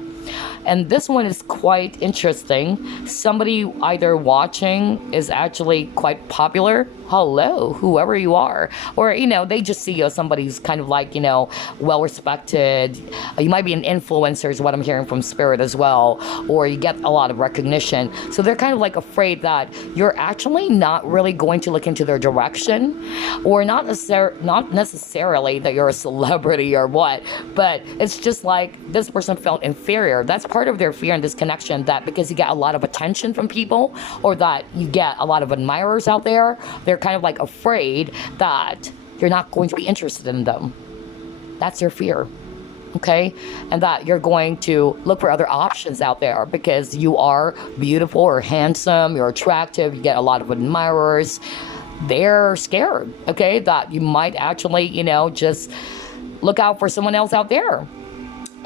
And this one is quite interesting. Somebody either watching is actually quite popular. Hello, whoever you are. Or, you know, they just see you as somebody who's kind of like, you know, well-respected. You might be an influencer is what I'm hearing from spirit as well. Or you get a lot of recognition. So they're kind of like afraid that you're actually not really going to look into their direction. Or not necessarily that you're a celebrity or what. But it's just like this person felt inferior. That's part of their fear and disconnection, that because you get a lot of attention from people, or that you get a lot of admirers out there, they're kind of like afraid that you're not going to be interested in them. That's their fear. okay? And that you're going to look for other options out there because you are beautiful or handsome, you're attractive, you get a lot of admirers. They're scared, okay, that you might actually, you know, just look out for someone else out there.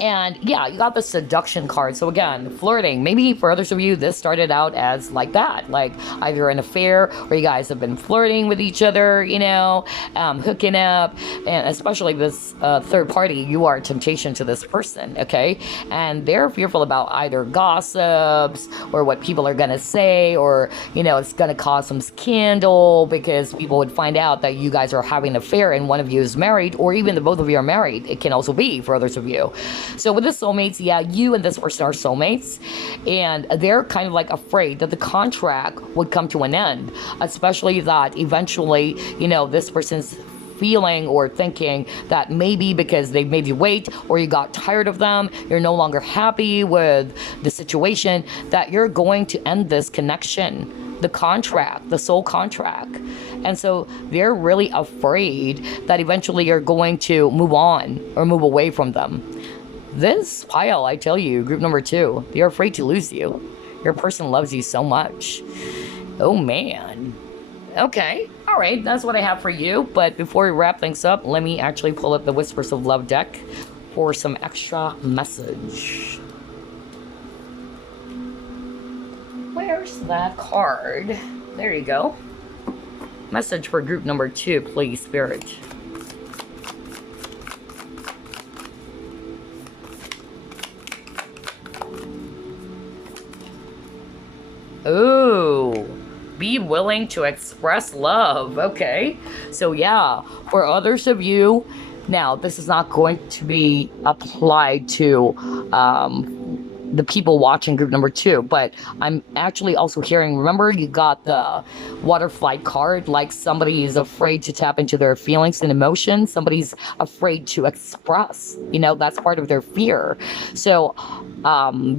And yeah, you got the seduction card. So again, flirting. Maybe for others of you, this started out as like that, like either an affair or you guys have been flirting with each other, you know, hooking up. And especially this third party, you are a temptation to this person, okay? And they're fearful about either gossips or what people are going to say, or, you know, it's going to cause some scandal because people would find out that you guys are having an affair and one of you is married, or even the both of you are married. It can also be for others of you. So with the soulmates, yeah, you and this person are soulmates, and they're kind of like afraid that the contract would come to an end, especially that eventually, you know, this person's feeling or thinking that maybe because they made you wait or you got tired of them, you're no longer happy with the situation, that you're going to end this connection, the contract, the soul contract. And so they're really afraid that eventually you're going to move on or move away from them. This pile, I tell you, group number 2, they're afraid to lose you. Your person loves you so much. Oh, man. Okay. All right. That's what I have for you. But before we wrap things up, let me actually pull up the Whispers of Love deck for some extra message. Where's that card? There you go. Message for group number 2, please, Spirit. Ooh, be willing to express love. Okay, so yeah, for others of you, now this is not going to be applied to the people watching group number 2, but I'm actually also hearing, remember you got the water flight card, like somebody is afraid to tap into their feelings and emotions, somebody's afraid to express, you know, that's part of their fear. So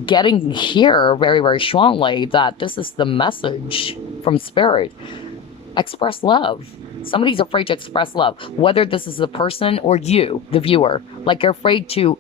getting here very, very strongly that this is the message from Spirit. Express love. Somebody's afraid to express love, whether this is the person or you, the viewer, like you're afraid to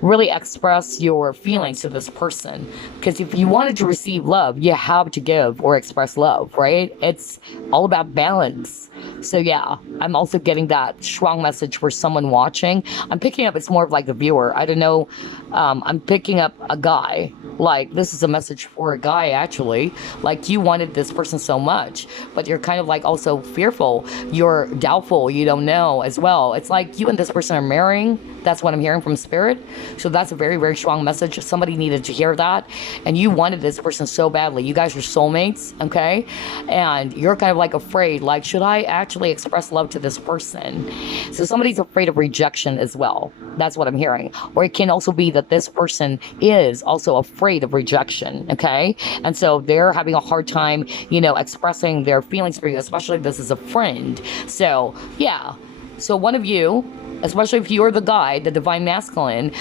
really express your feelings to this person, because if you wanted to receive love, you have to give or express love, right? It's all about balance. So yeah, I'm also getting that strong message for someone watching. I'm picking up, it's more of like the viewer, I don't know, I'm picking up a guy, like this is a message for a guy actually, like you wanted this person so much, but you're kind of like also fearful, you're doubtful, you don't know as well. It's like you and this person are marrying. That's what I'm hearing from Spirit. So that's a very, very strong message. Somebody needed to hear that. And you wanted this person so badly. You guys are soulmates, okay? And you're kind of like afraid, like, should I actually express love to this person? So somebody's afraid of rejection as well. That's what I'm hearing. Or it can also be that this person is also afraid of rejection, okay? And so they're having a hard time, you know, expressing their feelings for you, especially if this is a friend. So, yeah. So one of you, especially if you're the guy, the divine masculine,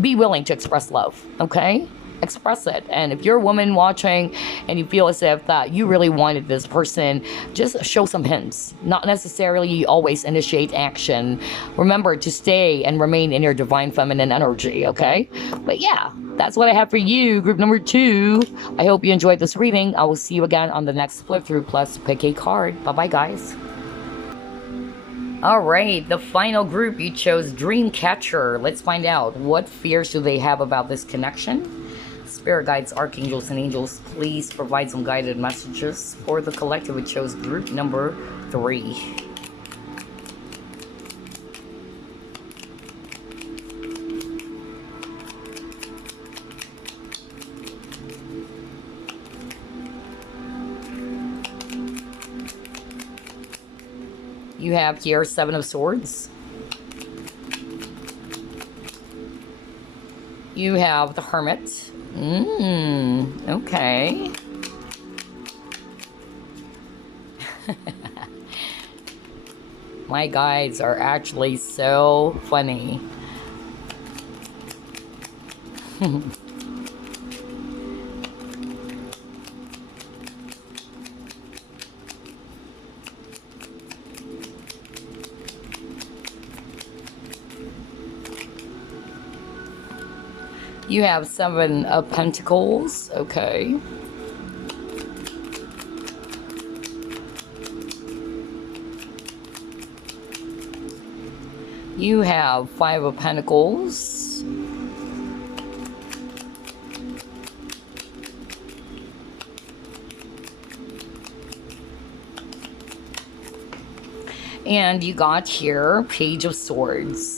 be willing to express love, okay? Express it. And if you're a woman watching and you feel as if that you really wanted this person, just show some hints. Not necessarily always initiate action. Remember to stay and remain in your divine feminine energy, okay? But yeah, that's what I have for you, group number 2. I hope you enjoyed this reading. I will see you again on the next flip through, plus pick a card. Bye-bye, guys. All right, the final group, you chose Dreamcatcher. Let's find out, what fears do they have about this connection? Spirit guides, archangels, and angels, please provide some guided messages for the collective. We chose group number 3. You have here 7 of Swords. You have the Hermit. Okay. My guides are actually so funny. You have 7 of Pentacles. Okay. You have 5 of Pentacles. And you got here Page of Swords.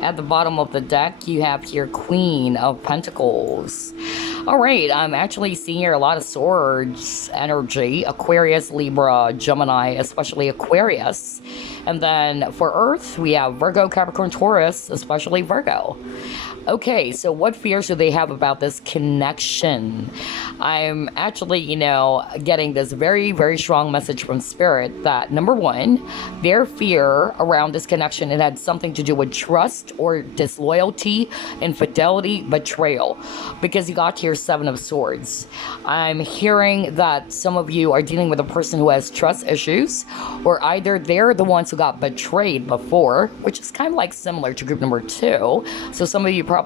At the bottom of the deck, you have here Queen of Pentacles. All right, I'm actually seeing here a lot of swords energy. Aquarius, Libra, Gemini, especially Aquarius. And then for Earth, we have Virgo, Capricorn, Taurus, especially Virgo. Okay, so what fears do they have about this connection? I'm actually, getting this very, very strong message from Spirit that, number one, their fear around this connection, it had something to do with trust or disloyalty, infidelity, betrayal. Because you got here 7 of Swords. I'm hearing that some of you are dealing with a person who has trust issues, or either they're the ones who got betrayed before, which is kind of like similar to group number 2. So some of you probably,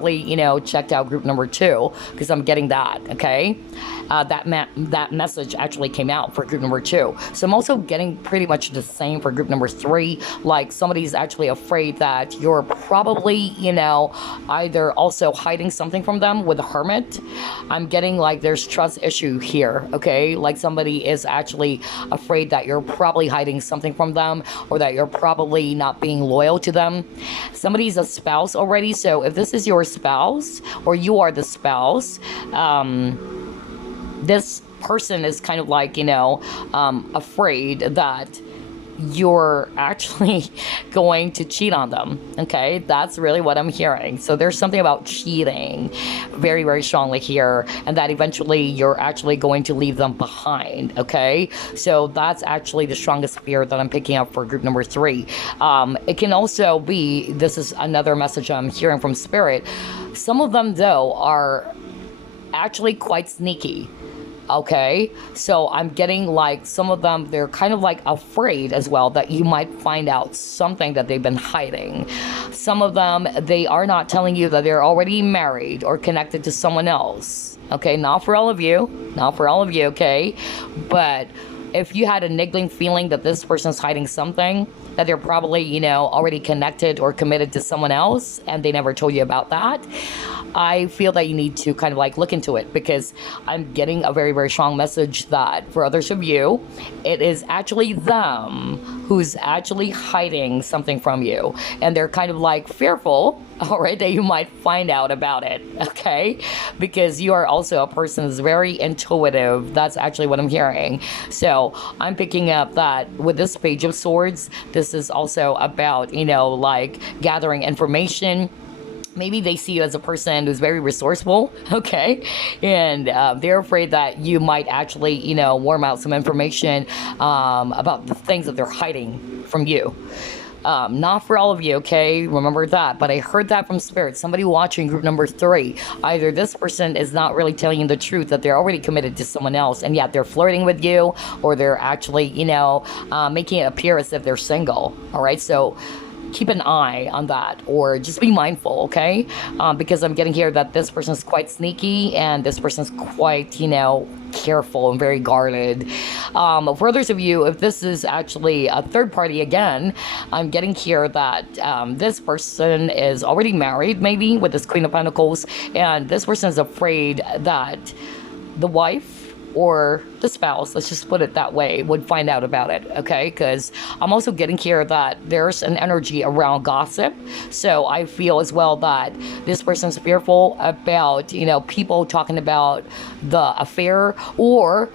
checked out group number 2, because I'm getting that, okay? That message actually came out for group number 2. So I'm also getting pretty much the same for group number 3. Like somebody's actually afraid that you're probably, either also hiding something from them with a hermit. I'm getting like there's trust issue here, okay? Like somebody is actually afraid that you're probably hiding something from them, or that you're probably not being loyal to them. Somebody's a spouse already, so if this is your spouse, or you are the spouse, this person is kind of like, afraid that you're actually going to cheat on them, okay? That's really what I'm hearing. So there's something about cheating very, very strongly here, and that eventually you're actually going to leave them behind, okay? So that's actually the strongest fear that I'm picking up for group number 3. It can also be, this is another message I'm hearing from Spirit, some of them, though, are actually quite sneaky. Okay, so I'm getting like some of them, they're kind of like afraid as well that you might find out something that they've been hiding. Some of them, they are not telling you that they're already married or connected to someone else. Okay, not for all of you, okay? But if you had a niggling feeling that this person's hiding something, that they're probably, already connected or committed to someone else, and they never told you about that, I feel that you need to kind of like look into it, because I'm getting a very, very strong message that for others of you, it is actually them who's actually hiding something from you. And they're kind of like fearful, all right, that you might find out about it, okay? Because you are also a person who's very intuitive. That's actually what I'm hearing. So I'm picking up that with this Page of Swords, this is also about, like gathering information. Maybe they see you as a person who's very resourceful, okay? And they're afraid that you might actually, worm out some information about the things that they're hiding from you. Not for all of you, okay? Remember that. But I heard that from Spirit. Somebody watching group number 3. Either this person is not really telling you the truth, that they're already committed to someone else, and yet they're flirting with you, or they're actually, making it appear as if they're single, all right? So keep an eye on that, or just be mindful, okay? Because I'm getting here that this person's quite sneaky, and this person's quite, careful and very guarded. For others of you, if this is actually a third party again, I'm getting here that this person is already married, maybe, with this Queen of Pentacles, and this person is afraid that the wife or the spouse, let's just put it that way, would find out about it, okay? Because I'm also getting here that there's an energy around gossip. So I feel as well that this person's fearful about, people talking about the affair, or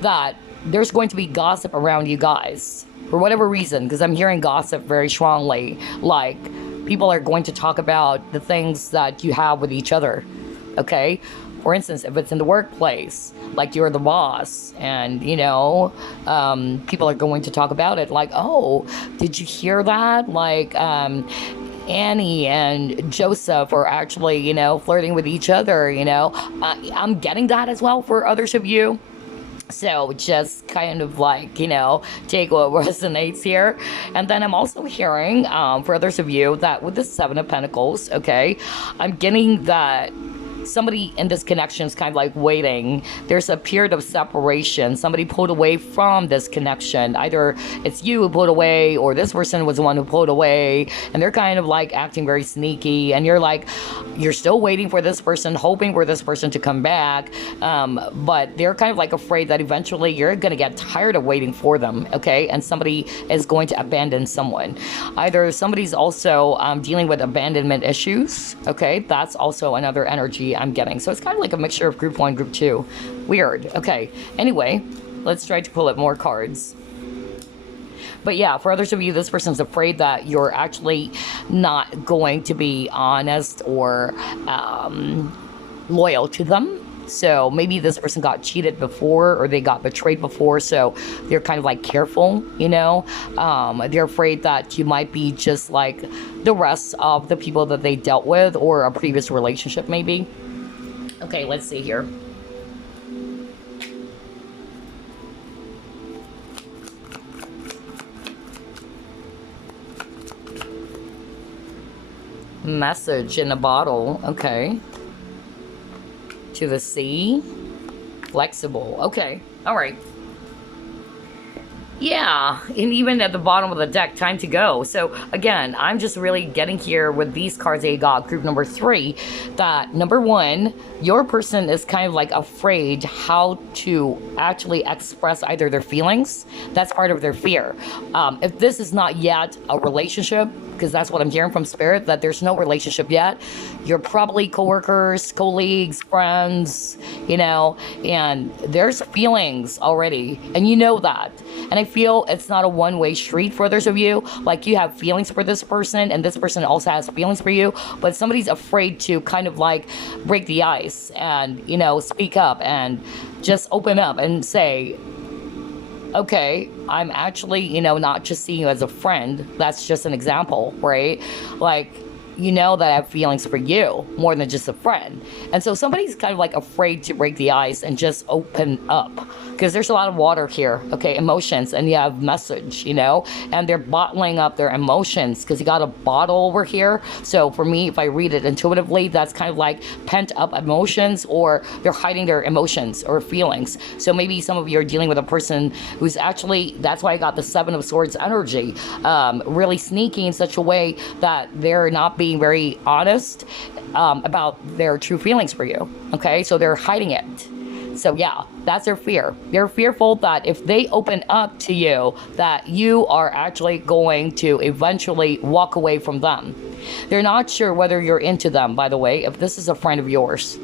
that there's going to be gossip around you guys for whatever reason, because I'm hearing gossip very strongly. Like, people are going to talk about the things that you have with each other, okay? For instance, if it's in the workplace, like you're the boss, and, people are going to talk about it, like, oh, did you hear that? Like, Annie and Joseph are actually, flirting with each other, I'm getting that as well for others of you. So just kind of like, take what resonates here. And then I'm also hearing, for others of you, that with the Seven of Pentacles, okay, I'm getting that somebody in this connection is kind of like waiting. There's a period of separation. Somebody pulled away from this connection. Either it's you who pulled away, or this person was the one who pulled away, and they're kind of like acting very sneaky, and you're still waiting for this person, hoping for this person to come back, but they're kind of like afraid that eventually you're going to get tired of waiting for them, okay, and somebody is going to abandon someone. Either somebody's also dealing with abandonment issues, okay, that's also another energy I'm getting. So it's kind of like a mixture of group 1, group 2. Weird. Okay, anyway, let's try to pull up more cards. But yeah, for others of you, this person's afraid that you're actually not going to be honest or loyal to them. So maybe this person got cheated before, or they got betrayed before, so they're kind of like careful, they're afraid that you might be just like the rest of the people that they dealt with, or a previous relationship maybe. Okay, let's see here. Message in a bottle. Okay. To the sea. Flexible. Okay. All right. Yeah, and even at the bottom of the deck, time to go. So again, I'm just really getting here with these cards that you got, group number 3, that number 1, your person is kind of like afraid how to actually express either their feelings. That's part of their fear. If this is not yet a relationship, because that's what I'm hearing from Spirit, that there's no relationship yet, you're probably coworkers, colleagues, friends, and there's feelings already, and you know that. And I feel it's not a one-way street for others of you. Like, you have feelings for this person, and this person also has feelings for you, but somebody's afraid to kind of like break the ice and, speak up and just open up and say, okay, I'm actually, not just seeing you as a friend. That's just an example, right? Like, that I have feelings for you more than just a friend. And so somebody's kind of like afraid to break the ice and just open up, because there's a lot of water here, okay, emotions, and you have message, and they're bottling up their emotions because you got a bottle over here. So for me, if I read it intuitively, that's kind of like pent up emotions, or they're hiding their emotions or feelings. So maybe some of you are dealing with a person who's actually, that's why I got the 7 of Swords energy, really sneaky in such a way that they're not being very honest about their true feelings for you, okay? So they're hiding it. So yeah, that's their fear. They're fearful that if they open up to you, that you are actually going to eventually walk away from them. They're not sure whether you're into them, by the way, if this is a friend of yours.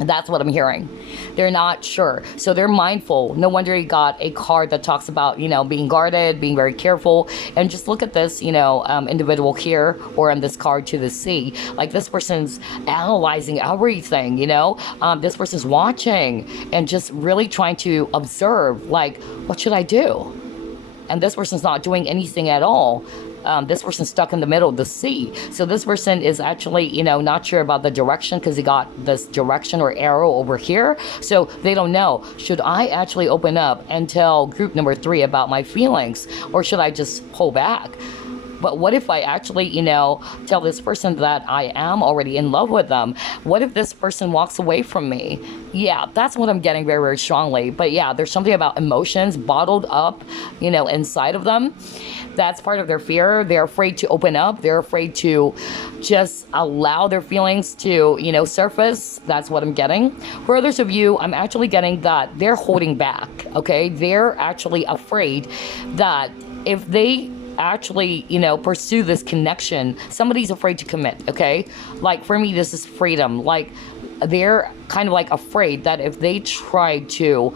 That's what I'm hearing. They're not sure. So they're mindful. No wonder you got a card that talks about, being guarded, being very careful. And just look at this, individual here, or on this card to the sea. Like, this person's analyzing everything, this person's watching and just really trying to observe, like, what should I do? And this person's not doing anything at all. This person's stuck in the middle of the sea. So this person is actually, not sure about the direction, because he got this direction or arrow over here. So they don't know, should I actually open up and tell group number 3 about my feelings, or should I just pull back? But what if I actually, tell this person that I am already in love with them? What if this person walks away from me? Yeah, that's what I'm getting very, very strongly. But yeah, there's something about emotions bottled up, inside of them. That's part of their fear. They're afraid to open up. They're afraid to just allow their feelings to, surface. That's what I'm getting. For others of you, I'm actually getting that they're holding back, okay? They're actually afraid that if they actually, pursue this connection, somebody's afraid to commit, okay? Like, for me, this is freedom. Like, they're kind of like afraid that if they try to,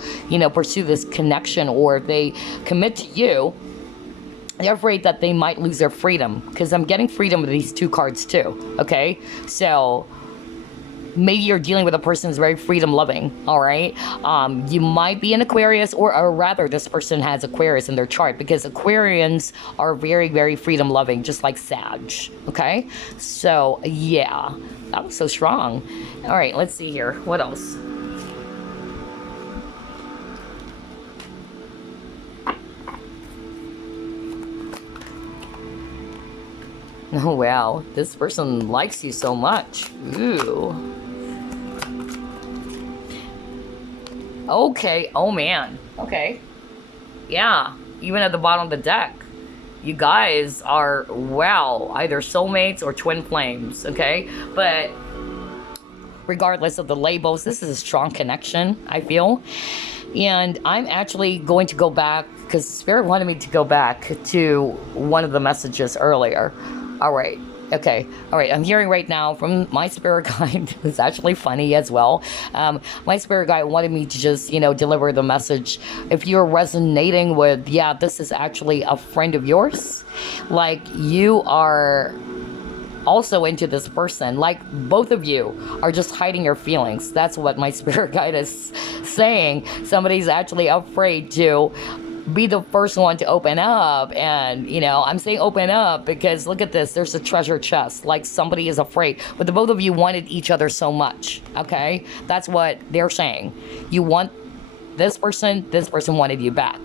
pursue this connection, or if they commit to you, they're afraid that they might lose their freedom, because I'm getting freedom with these 2 cards too, okay? So maybe you're dealing with a person who's very freedom loving, all right? You might be an Aquarius, or rather this person has Aquarius in their chart, because Aquarians are very, very freedom loving, just like Sag, okay? So yeah, that was so strong. All right, let's see here. What else? Oh, wow. This person likes you so much. Ooh. Okay. Oh, man. Okay. Yeah. Even at the bottom of the deck. You guys are, wow, either soulmates or twin flames, okay? But regardless of the labels, this is a strong connection, I feel. And I'm actually going to go back, because Spirit wanted me to go back to one of the messages earlier. All right. Okay. All right. I'm hearing right now from my spirit guide. It's actually funny as well. My spirit guide wanted me to just, deliver the message. If you're resonating with, yeah, this is actually a friend of yours, like you are also into this person, like both of you are just hiding your feelings. That's what my spirit guide is saying. Somebody's actually afraid to be the first one to open up. And I'm saying open up because look at this, there's a treasure chest, like somebody is afraid, but the both of you wanted each other so much. Okay, that's what they're saying. You want this person wanted you back,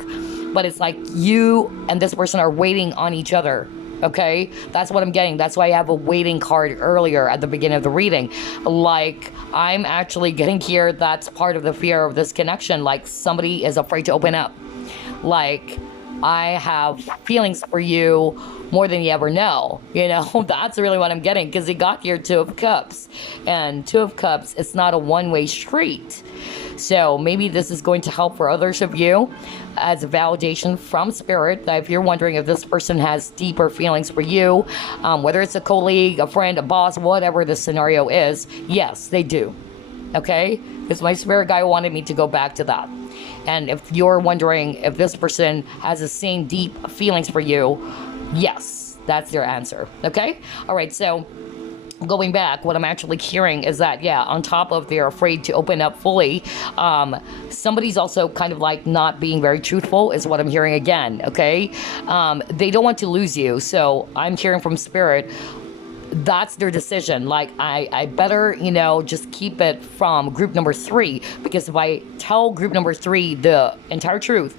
but it's like you and this person are waiting on each other. Okay, that's what I'm getting. That's why I have a waiting card earlier at the beginning of the reading. Like, I'm actually getting here, that's part of the fear of this connection. Like, somebody is afraid to open up. Like, I have feelings for you more than you ever know. That's really what I'm getting, because he got here Two of Cups. And Two of Cups, it's not a one-way street. So maybe this is going to help for others of you as a validation from Spirit, that if you're wondering if this person has deeper feelings for you, whether it's a colleague, a friend, a boss, whatever the scenario is, yes, they do. Okay? Because my Spirit guy wanted me to go back to that. And if you're wondering if this person has the same deep feelings for you, yes, that's their answer. Okay? All right, so going back, what I'm actually hearing is that, yeah, on top of they're afraid to open up fully, somebody's also kind of like not being very truthful is what I'm hearing again, okay? They don't want to lose you. So I'm hearing from Spirit, that's their decision. Like, I better, just keep it from group number 3, because if I tell group number 3 the entire truth,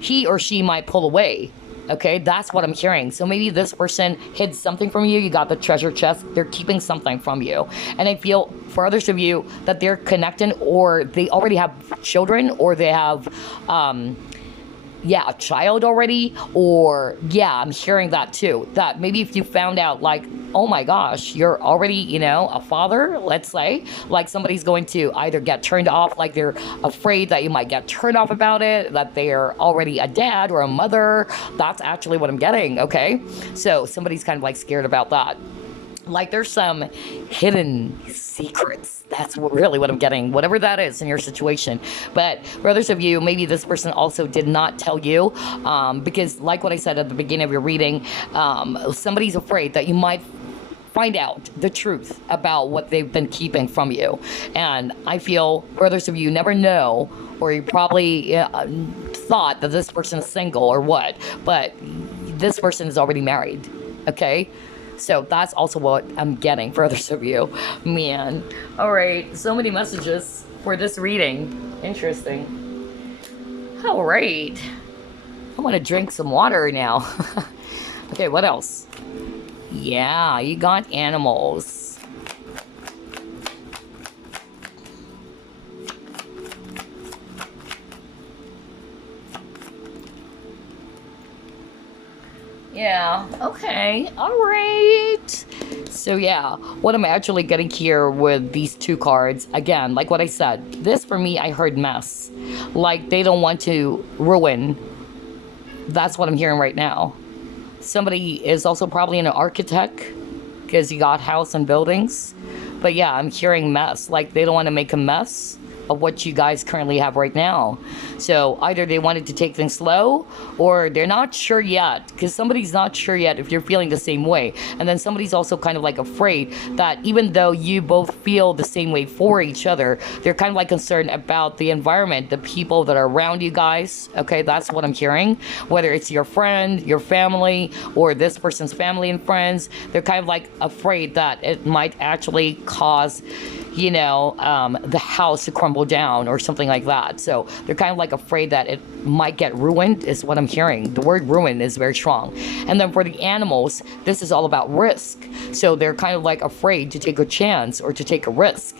he or she might pull away. Okay, that's what I'm hearing. So maybe this person hid something from you. You got the treasure chest. They're keeping something from you. And I feel for others of you that they're connecting, or they already have children, or they have, a child already, or I'm hearing that too. That maybe if you found out, like, oh my gosh, you're already, a father, let's say, like somebody's going to either get turned off, like they're afraid that you might get turned off about it, that they're already a dad or a mother. That's actually what I'm getting, okay? So somebody's kind of like scared about that. Like there's some hidden secrets. That's really what I'm getting, whatever that is in your situation. But for others of you, maybe this person also did not tell you, because like what I said at the beginning of your reading, somebody's afraid that you might find out the truth about what they've been keeping from you. And I feel for others of you, never know, or you probably thought that this person is single or what, but this person is already married, okay? So that's also what I'm getting for others of you. Man. All right. So many messages for this reading. Interesting. All right. I want to drink some water now. Okay, what else? Yeah, you got animals. Yeah, okay, all right. So yeah, what I'm actually getting here with these 2 cards, again, like what I said, this for me, I heard mess. Like they don't want to ruin. That's what I'm hearing right now. Somebody is also probably an architect, because you got house and buildings. But yeah, I'm hearing mess. Like they don't want to make a mess of what you guys currently have right now. So either they wanted to take things slow, or they're not sure yet, because somebody's not sure yet if you're feeling the same way. And then somebody's also kind of like afraid that even though you both feel the same way for each other, they're kind of like concerned about the environment, the people that are around you guys. Okay, that's what I'm hearing. Whether it's your friend, your family, or this person's family and friends, they're kind of like afraid that it might actually cause, the house to crumble crumble down or something like that. So they're kind of like afraid that it might get ruined, is what I'm hearing. The word ruin is very strong. And then for the animals, this is all about risk. So they're kind of like afraid to take a chance or to take a risk.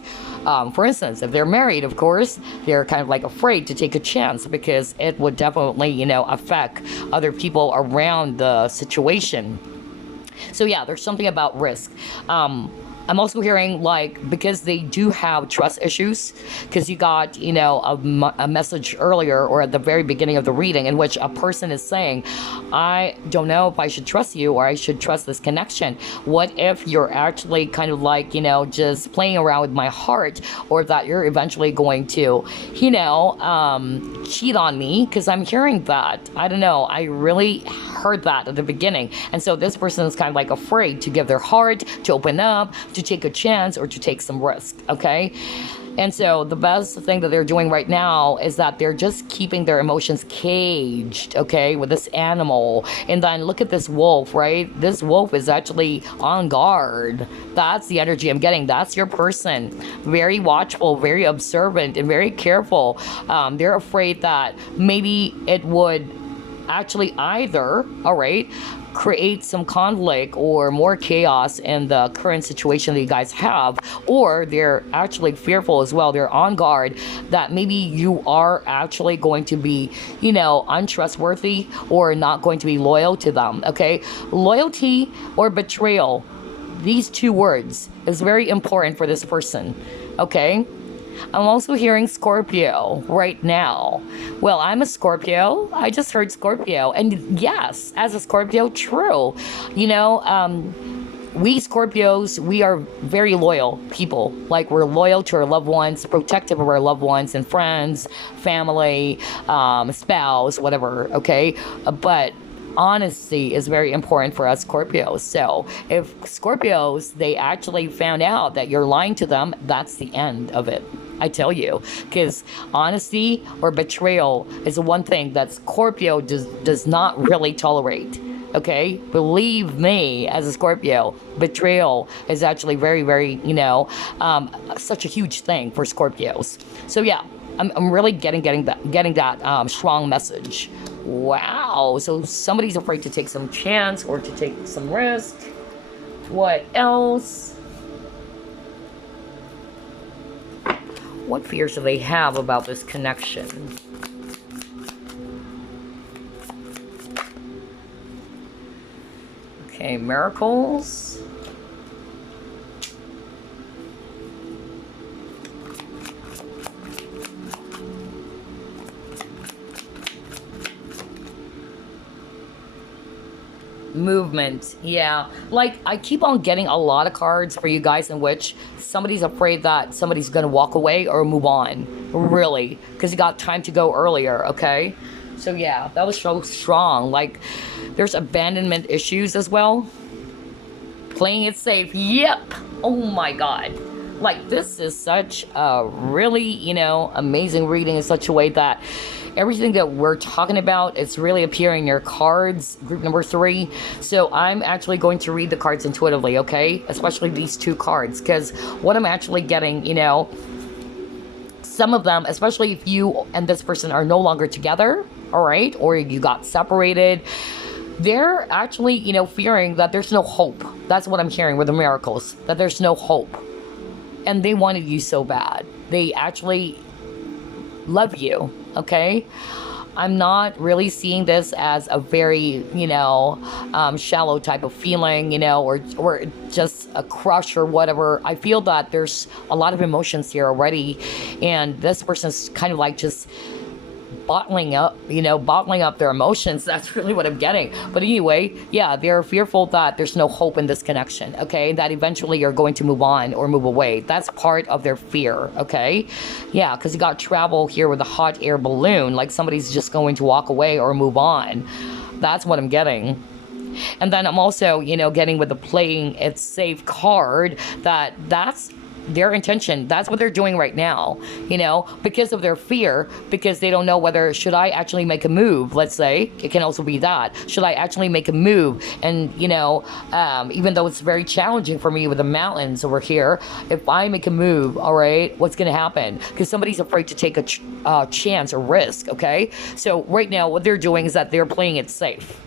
For instance, if they're married, of course, they're kind of like afraid to take a chance because it would definitely, you know, affect other people around the situation. So yeah, there's something about risk. I'm also hearing, like, because they do have trust issues, because you got, you know, a message earlier or at the very beginning of the reading in which a person is saying, I don't know if I should trust you or I should trust this connection. What if you're actually kind of like, you know, just playing around with my heart, or that you're eventually going to, you know, cheat on me? Because I'm hearing that. I don't know. I really heard that at the beginning. And so this person is kind of like afraid to give their heart, to open up, to take a chance, or to take some risk, okay? And so the best thing that they're doing right now is that they're just keeping their emotions caged, okay, with this animal. And then look at this wolf, right? This wolf is actually on guard. That's the energy I'm getting. That's your person. Very watchful, very observant, and very careful. They're afraid that maybe it would actually either, all right, create some conflict or more chaos in the current situation that you guys have, or they're actually fearful as well. They're on guard that maybe you are actually going to be, you know, untrustworthy or not going to be loyal to them, okay? Loyalty or betrayal, these two words is very important for this person, okay? I'm also hearing Scorpio right now. Well, I'm a Scorpio. I just heard Scorpio. And yes, as a Scorpio, true. You know, we Scorpios, we are very loyal people. Like, we're loyal to our loved ones, protective of our loved ones and friends, family, spouse, whatever, okay? But honesty is very important for us Scorpios. So if Scorpios, they actually found out that you're lying to them, that's the end of it. I tell you, because honesty or betrayal is the one thing that Scorpio does not really tolerate. Okay, believe me, as a Scorpio, betrayal is actually very, very, you know, such a huge thing for Scorpios. So yeah, I'm really getting that strong message. Wow. So somebody's afraid to take some chance or to take some risk. What else? What fears do they have about this connection? Okay, miracles. Movement, yeah. Like, I keep on getting a lot of cards for you guys in which somebody's afraid that somebody's gonna walk away or move on, really, because you got time to go earlier, okay? So yeah, that was so strong. Like, there's abandonment issues as well. Playing it safe, yep. Oh my god. Like, this is such a really, you know, amazing reading in such a way that everything that we're talking about, it's really appearing in your cards, group number 3. So I'm actually going to read the cards intuitively, okay? Especially these 2 cards, because what I'm actually getting, you know, some of them, especially if you and this person are no longer together, all right, or you got separated, they're actually, you know, fearing that there's no hope. That's what I'm hearing with the miracles, that there's no hope. And they wanted you so bad. They actually love you, okay? I'm not really seeing this as a very, you know, shallow type of feeling, you know, or just a crush or whatever. I feel that there's a lot of emotions here already, and this person's kind of like just bottling up their emotions. That's really what I'm getting. But anyway, yeah, they're fearful that there's no hope in this connection, okay? That eventually you're going to move on or move away. That's part of their fear, okay? Yeah, because you got travel here with a hot air balloon, like somebody's just going to walk away or move on. That's what I'm getting. And then I'm also, you know, getting with the playing it safe card, that's their intention. That's what they're doing right now, because of their fear, because they don't know whether should I actually make a move. Let's say it can also be that, should I actually make a move? And even though it's very challenging for me with the mountains over here, if I make a move, all right, what's gonna happen? Because somebody's afraid to take a chance or risk. Okay, so right now what they're doing is that they're playing it safe.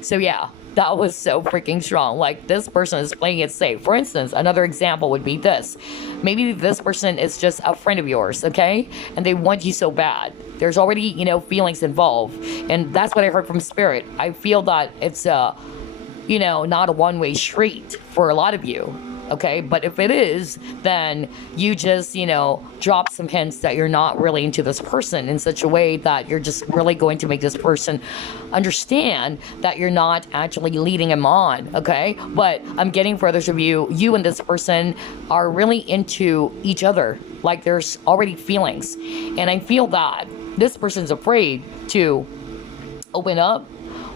So yeah, that was so freaking strong. Like, this person is playing it safe. For instance, another example would be this. Maybe this person is just a friend of yours, okay? And they want you so bad. There's already, feelings involved. And that's what I heard from Spirit. I feel that it's, not a one-way street for a lot of you. Okay, but if it is, then you just, drop some hints that you're not really into this person in such a way that you're just really going to make this person understand that you're not actually leading him on, okay? But I'm getting for others of you, you and this person are really into each other. Like, there's already feelings. And I feel that this person's afraid to open up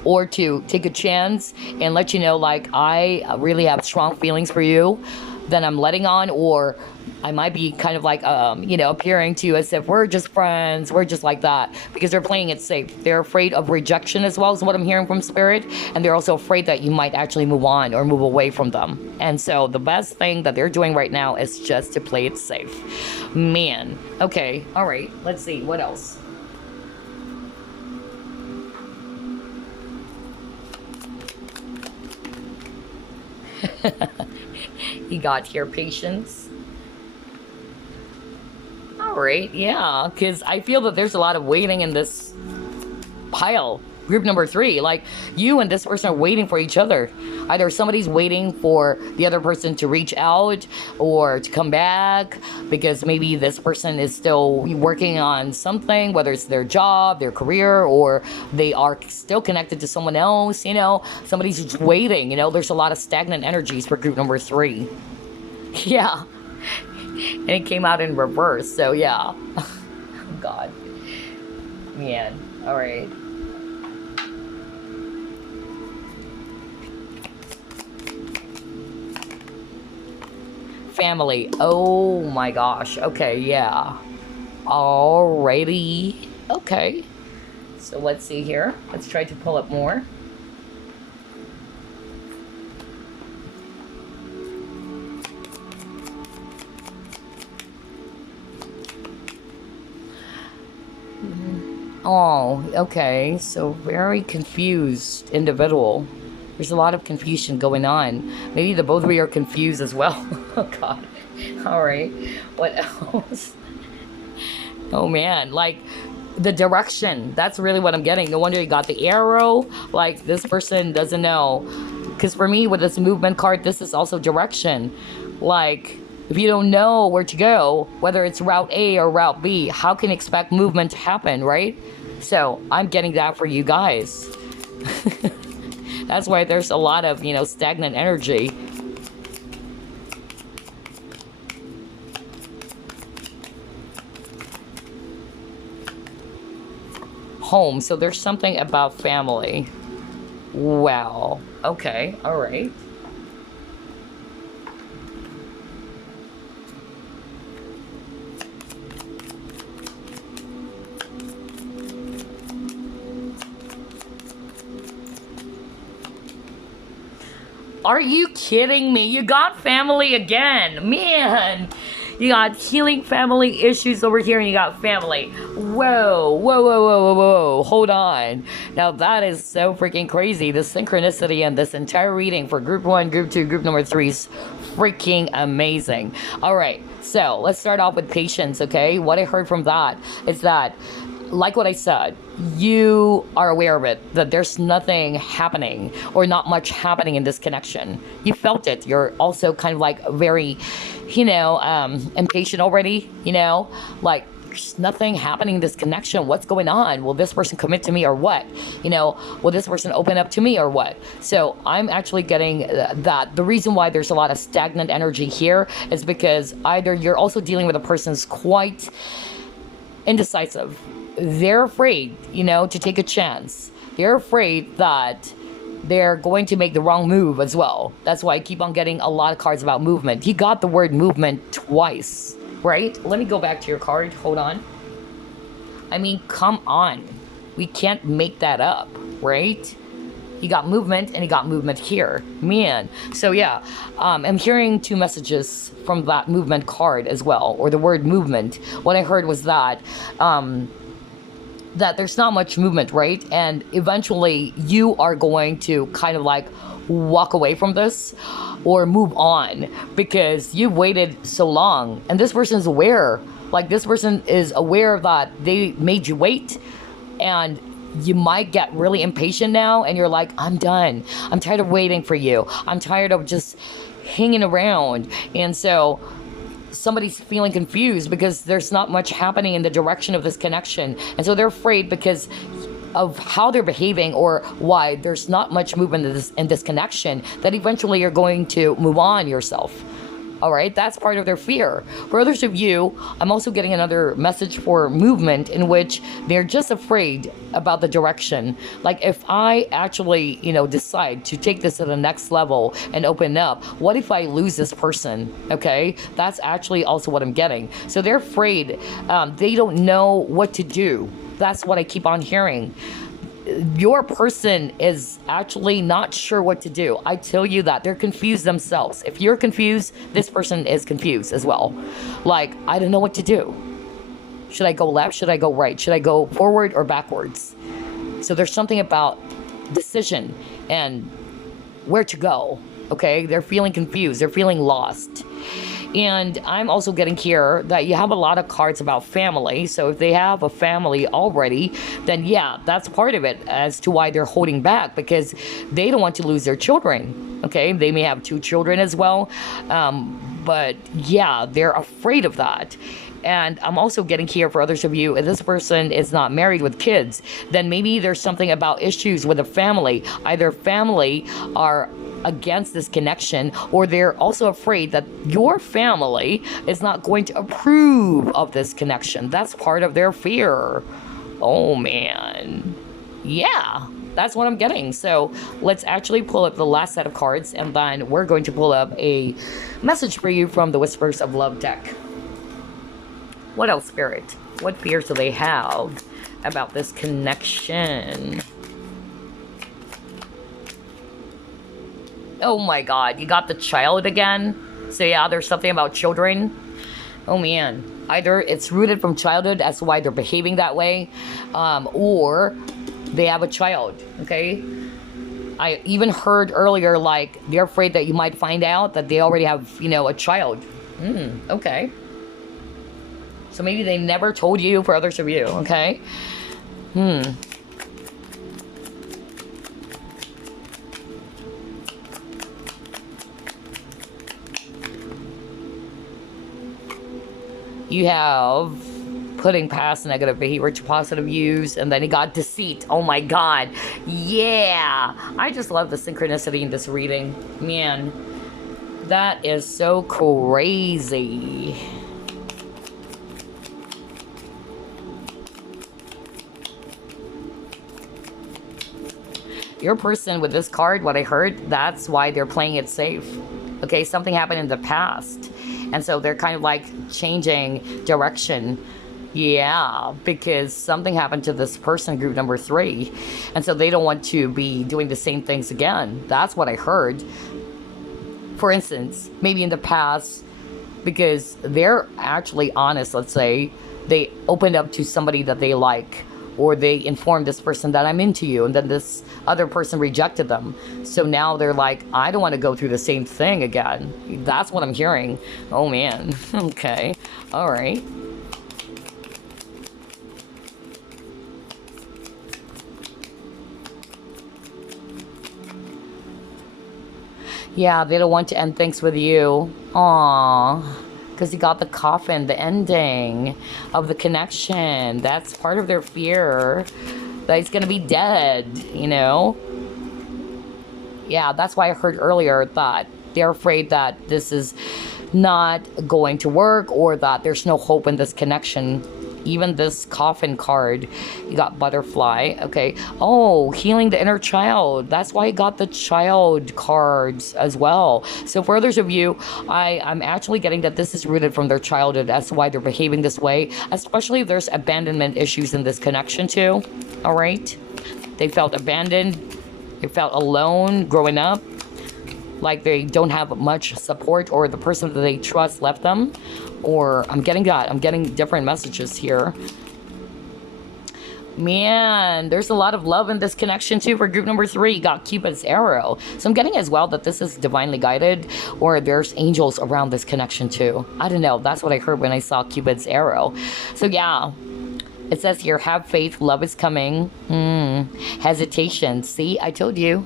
or to take a chance and let you know, like, I really have strong feelings for you, then I'm letting on, or I might be kind of like, appearing to you as if we're just friends, we're just like that, because they're playing it safe. They're afraid of rejection as well, is what I'm hearing from Spirit, and they're also afraid that you might actually move on or move away from them. And so the best thing that they're doing right now is just to play it safe. Man, okay, all right, let's see, what else? You got here, patience. All right, yeah, because I feel that there's a lot of waiting in this pile. Group number 3, like, you and this person are waiting for each other. Either somebody's waiting for the other person to reach out or to come back, because maybe this person is still working on something, whether it's their job, their career, or they are still connected to someone else, somebody's just waiting, there's a lot of stagnant energies for group number 3. Yeah, and it came out in reverse, so yeah. Oh, God, man, all right. Family. Oh my gosh. Okay, yeah. Alrighty. Okay. So let's see here. Let's try to pull up more. Oh, okay. So very confused individual. There's a lot of confusion going on. Maybe the both of you are confused as well. Oh, God. All right. What else? Oh, man. Like, the direction. That's really what I'm getting. No wonder you got the arrow. Like, this person doesn't know. Because for me, with this movement card, this is also direction. Like, if you don't know where to go, whether it's route A or route B, how can you expect movement to happen, right? So, I'm getting that for you guys. That's why there's a lot of, stagnant energy. Home. So there's something about family. Wow. Okay. All right. Are you kidding me? You got family again. Man, you got healing family issues over here and you got family. Whoa, whoa, whoa, whoa, whoa, whoa. Hold on. Now that is so freaking crazy. The synchronicity and this entire reading for group 1, group 2, group number 3 is freaking amazing. All right, so let's start off with patience, okay? What I heard from that is that, like what I said, you are aware of it, that there's nothing happening or not much happening in this connection. You felt it. You're also kind of like very, impatient already, like there's nothing happening in this connection. What's going on? Will this person commit to me or what? Will this person open up to me or what? So I'm actually getting that the reason why there's a lot of stagnant energy here is because either you're also dealing with a person who's quite indecisive. They're afraid, to take a chance. They're afraid that they're going to make the wrong move as well. That's why I keep on getting a lot of cards about movement. He got the word movement twice, right? Let me go back to your card. Hold on. I mean, come on. We can't make that up, right? He got movement and he got movement here. Man. So yeah, I'm hearing two messages from that movement card as well, or the word movement. What I heard was that that there's not much movement, right? And eventually you are going to kind of like walk away from this or move on because you've waited so long. And this person is aware. Like, this person is aware that they made you wait, and you might get really impatient now, and you're like, I'm done. I'm tired of waiting for you. I'm tired of just hanging around. And so somebody's feeling confused because there's not much happening in the direction of this connection. And so they're afraid because of how they're behaving or why there's not much movement in this connection, that eventually you're going to move on yourself. All right, that's part of their fear. For others of you, I'm also getting another message for movement in which they're just afraid about the direction. Like, if I actually, decide to take this to the next level and open up, what if I lose this person? Okay, that's actually also what I'm getting. So they're afraid. They don't know what to do. That's what I keep on hearing. Your person is actually not sure what to do. I tell you that. They're confused themselves. If you're confused, this person is confused as well. Like, I don't know what to do. Should I go left? Should I go right? Should I go forward or backwards? So there's something about decision and where to go. Okay? They're feeling confused. They're feeling lost. And I'm also getting here that you have a lot of cards about family. So if they have a family already, then yeah, that's part of it as to why they're holding back, because they don't want to lose their children. Okay, they may have 2 children as well. But yeah, they're afraid of that. And I'm also getting here for others of you, if this person is not married with kids, then maybe there's something about issues with the family. Either family are against this connection, or they're also afraid that your family is not going to approve of this connection. That's part of their fear. Oh man. Yeah, that's what I'm getting. So let's actually pull up the last set of cards, and then we're going to pull up a message for you from the Whispers of Love deck. What else, Spirit? What fears do they have about this connection? Oh my God, you got the child again? So yeah, there's something about children. Oh man, either it's rooted from childhood, that's why they're behaving that way, or they have a child, okay? I even heard earlier, like, they're afraid that you might find out that they already have, a child. Okay. So maybe they never told you, for others of you, okay? You have putting past negative behavior to positive use, and then he got deceit. Oh my God. Yeah. I just love the synchronicity in this reading. Man, that is so crazy. Your person with this card, what I heard, that's why they're playing it safe. Okay, something happened in the past. And so they're kind of like changing direction. Yeah, because something happened to this person, group number 3. And so they don't want to be doing the same things again. That's what I heard. For instance, maybe in the past, because they're actually honest, let's say, they opened up to somebody that they like, or they informed this person that I'm into you, and then this other person rejected them. So now they're like, I don't want to go through the same thing again. That's what I'm hearing. Oh man. Okay. All right. Yeah, they don't want to end things with you. Aww. Because you got the coffin, the ending of the connection. That's part of their fear, that he's going to be dead, Yeah, that's why I heard earlier that they're afraid that this is not going to work, or that there's no hope in this connection. even this coffin card, you got butterfly. Okay. Oh, healing the inner child. That's why I got the child cards as well. So for others of you, I'm actually getting that this is rooted from their childhood. That's why they're behaving this way, especially if there's abandonment issues in this connection too. All right. They felt abandoned. They felt alone growing up. Like they don't have much support, or the person that they trust left them. Or I'm getting that. I'm getting different messages here. Man, there's a lot of love in this connection too. For group number 3, you got Cupid's arrow. So I'm getting as well that this is divinely guided, or there's angels around this connection too. I don't know. That's what I heard when I saw Cupid's arrow. So yeah. It says here, have faith, love is coming. Hesitation. See, I told you.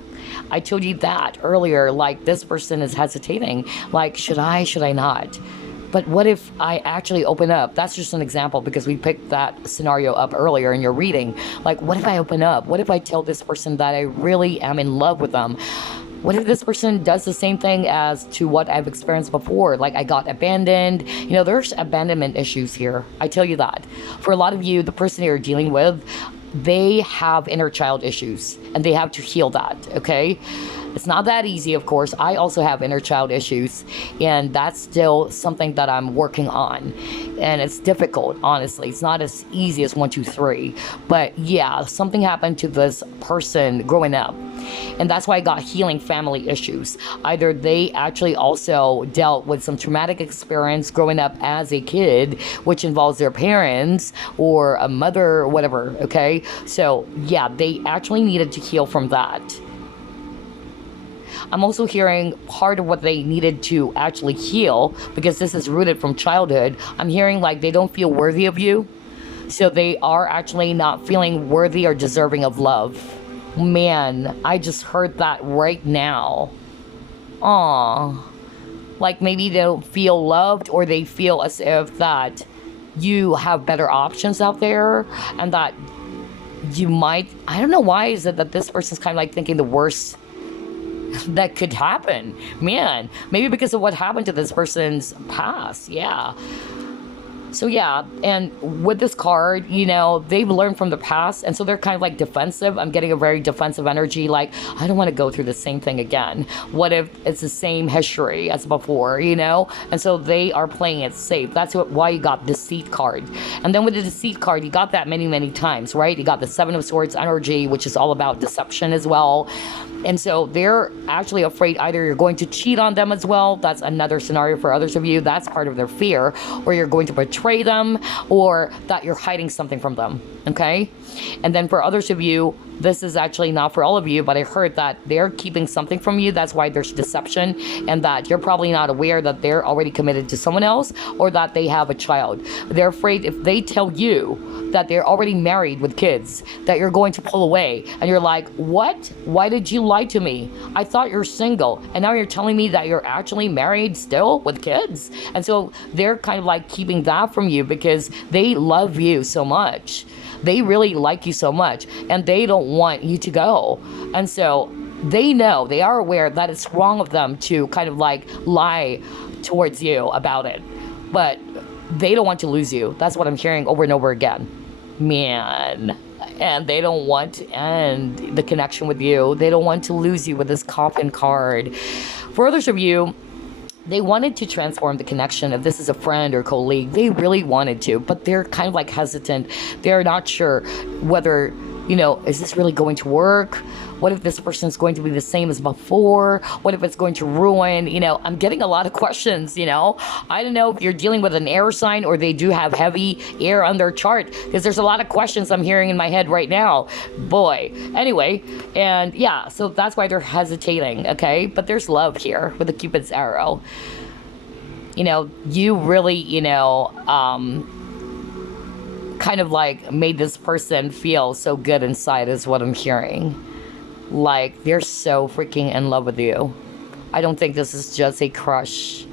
I told you that earlier. Like, this person is hesitating. Like, should I not? But what if I actually open up? That's just an example because we picked that scenario up earlier in your reading. Like, what if I open up? What if I tell this person that I really am in love with them? What if this person does the same thing as to what I've experienced before? Like, I got abandoned. You know, there's abandonment issues here. I tell you that. For a lot of you, the person you're dealing with, they have inner child issues and they have to heal that, okay? It's not that easy, of course. I also have inner child issues, and that's still something that I'm working on. And it's difficult, honestly. It's not as easy as 1, 2, 3. But yeah, something happened to this person growing up. And that's why I got healing family issues. Either they actually also dealt with some traumatic experience growing up as a kid, which involves their parents or a mother or whatever, okay? So yeah, they actually needed to heal from that. I'm also hearing part of what they needed to actually heal, because this is rooted from childhood. I'm hearing like they don't feel worthy of you. So they are actually not feeling worthy or deserving of love. Man, I just heard that right now. Aw. Like maybe they don't feel loved, or they feel as if that you have better options out there, and that you might, I don't know why is it that this person's kind of like thinking the worst that could happen. Man, maybe because of what happened to this person's past. Yeah. So yeah, and with this card, you know, they've learned from the past, and so they're kind of like defensive. I'm getting a very defensive energy, like, I don't want to go through the same thing again. What if it's the same history as before, you know? And so they are playing it safe. That's why you got Deceit card. And then with the Deceit card, you got that many, many times, right? You got the Seven of Swords energy, which is all about deception as well. And so they're actually afraid either you're going to cheat on them as well. That's another scenario for others of you. That's part of their fear. Or you're going to betray them, or that you're hiding something from them. Okay? And then for others of you, this is actually not for all of you, but I heard that they're keeping something from you. That's why there's deception, and that you're probably not aware that they're already committed to someone else, or that they have a child. They're afraid if they tell you that they're already married with kids, that you're going to pull away. And you're like, what? Why did you lie to me? I thought you're single, and now you're telling me that you're actually married still with kids? And so they're kind of like keeping that from you because they love you so much. They really like you so much, and they don't want you to go. And so they know, they are aware that it's wrong of them to kind of like lie towards you about it. But they don't want to lose you. That's what I'm hearing over and over again. Man. And they don't want to end the connection with you. They don't want to lose you with this coffin card. For others of you, they wanted to transform the connection. If this is a friend or colleague, they really wanted to, but they're kind of like hesitant. They're not sure whether, you know, is this really going to work? What if this person is going to be the same as before? What if it's going to ruin? You know, I'm getting a lot of questions, you know. I don't know if you're dealing with an air sign or they do have heavy air on their chart, because there's a lot of questions I'm hearing in my head right now. Boy. Anyway, and yeah, so that's why they're hesitating, okay? But there's love here with the Cupid's arrow. You know, you really, you know, kind of like made this person feel so good inside is what I'm hearing. Like, they're so freaking in love with you. I don't think this is just a crush.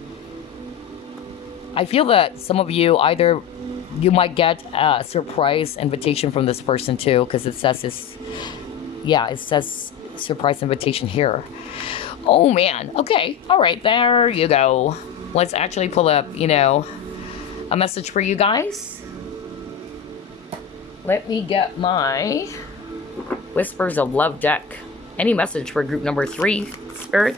I feel that some of you, either you might get a surprise invitation from this person too, because it says this, yeah, it says surprise invitation here. Oh man, okay, all right, there you go. Let's actually pull up, you know, a message for you guys. Let me get my Whispers of Love deck. Any message for group number 3, Spirit?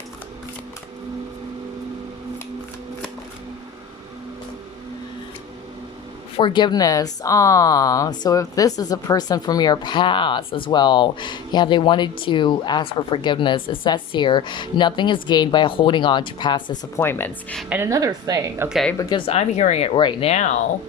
Forgiveness. So if this is a person from your past as well, yeah, they wanted to ask for forgiveness. It says here, nothing is gained by holding on to past disappointments. And another thing, okay, because I'm hearing it right now,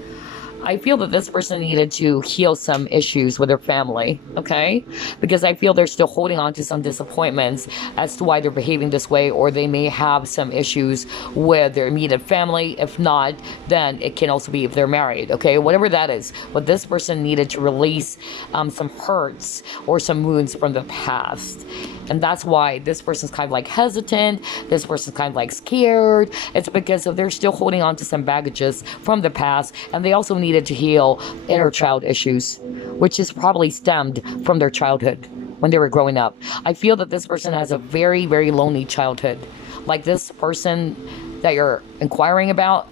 I feel that this person needed to heal some issues with their family, okay? Because I feel they're still holding on to some disappointments as to why they're behaving this way, or they may have some issues with their immediate family. If not, then it can also be if they're married, okay? Whatever that is. But this person needed to release some hurts or some wounds from the past. And that's why this person's kind of like hesitant. This person's kind of like scared. It's because they're still holding on to some baggages from the past. And they also needed to heal inner child issues, which is probably stemmed from their childhood when they were growing up. I feel that this person has a very, very lonely childhood. Like this person that you're inquiring about,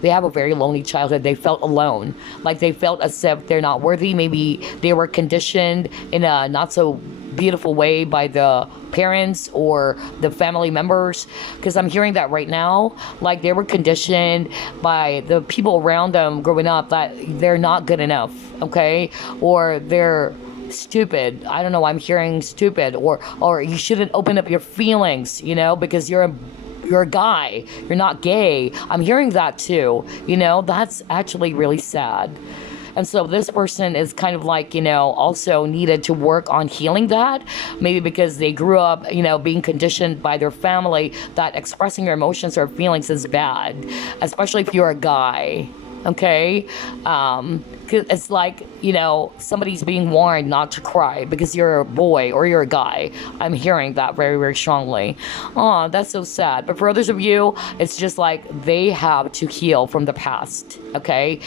they have a very lonely childhood. They felt alone. Like they felt as if they're not worthy. Maybe they were conditioned in a not so beautiful way by the parents or the family members. Because I'm hearing that right now. Like they were conditioned by the people around them growing up that they're not good enough, okay? Or they're stupid. I don't know. I'm hearing stupid. Or you shouldn't open up your feelings, you know, because you're a guy, you're not gay. I'm hearing that too, you know. That's actually really sad. And so this person is kind of like, you know, also needed to work on healing that, maybe because they grew up, you know, being conditioned by their family that expressing your emotions or feelings is bad, especially if you're a guy, okay? 'Cause it's like, you know, somebody's being warned not to cry because you're a boy or you're a guy. I'm hearing that very, very strongly. Oh, that's so sad. But for others of you, it's just like they have to heal from the past, okay?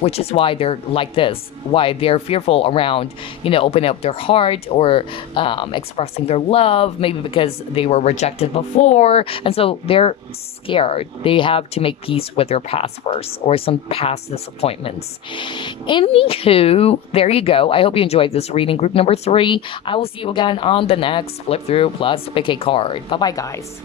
Which is why they're like this, why they're fearful around, you know, opening up their heart or expressing their love, maybe because they were rejected before. And so they're scared. They have to make peace with their past first or some past disappointments. Anywho, there you go. I hope you enjoyed this reading, group number 3. I will see you again on the next flip through plus pick a card. Bye bye, guys.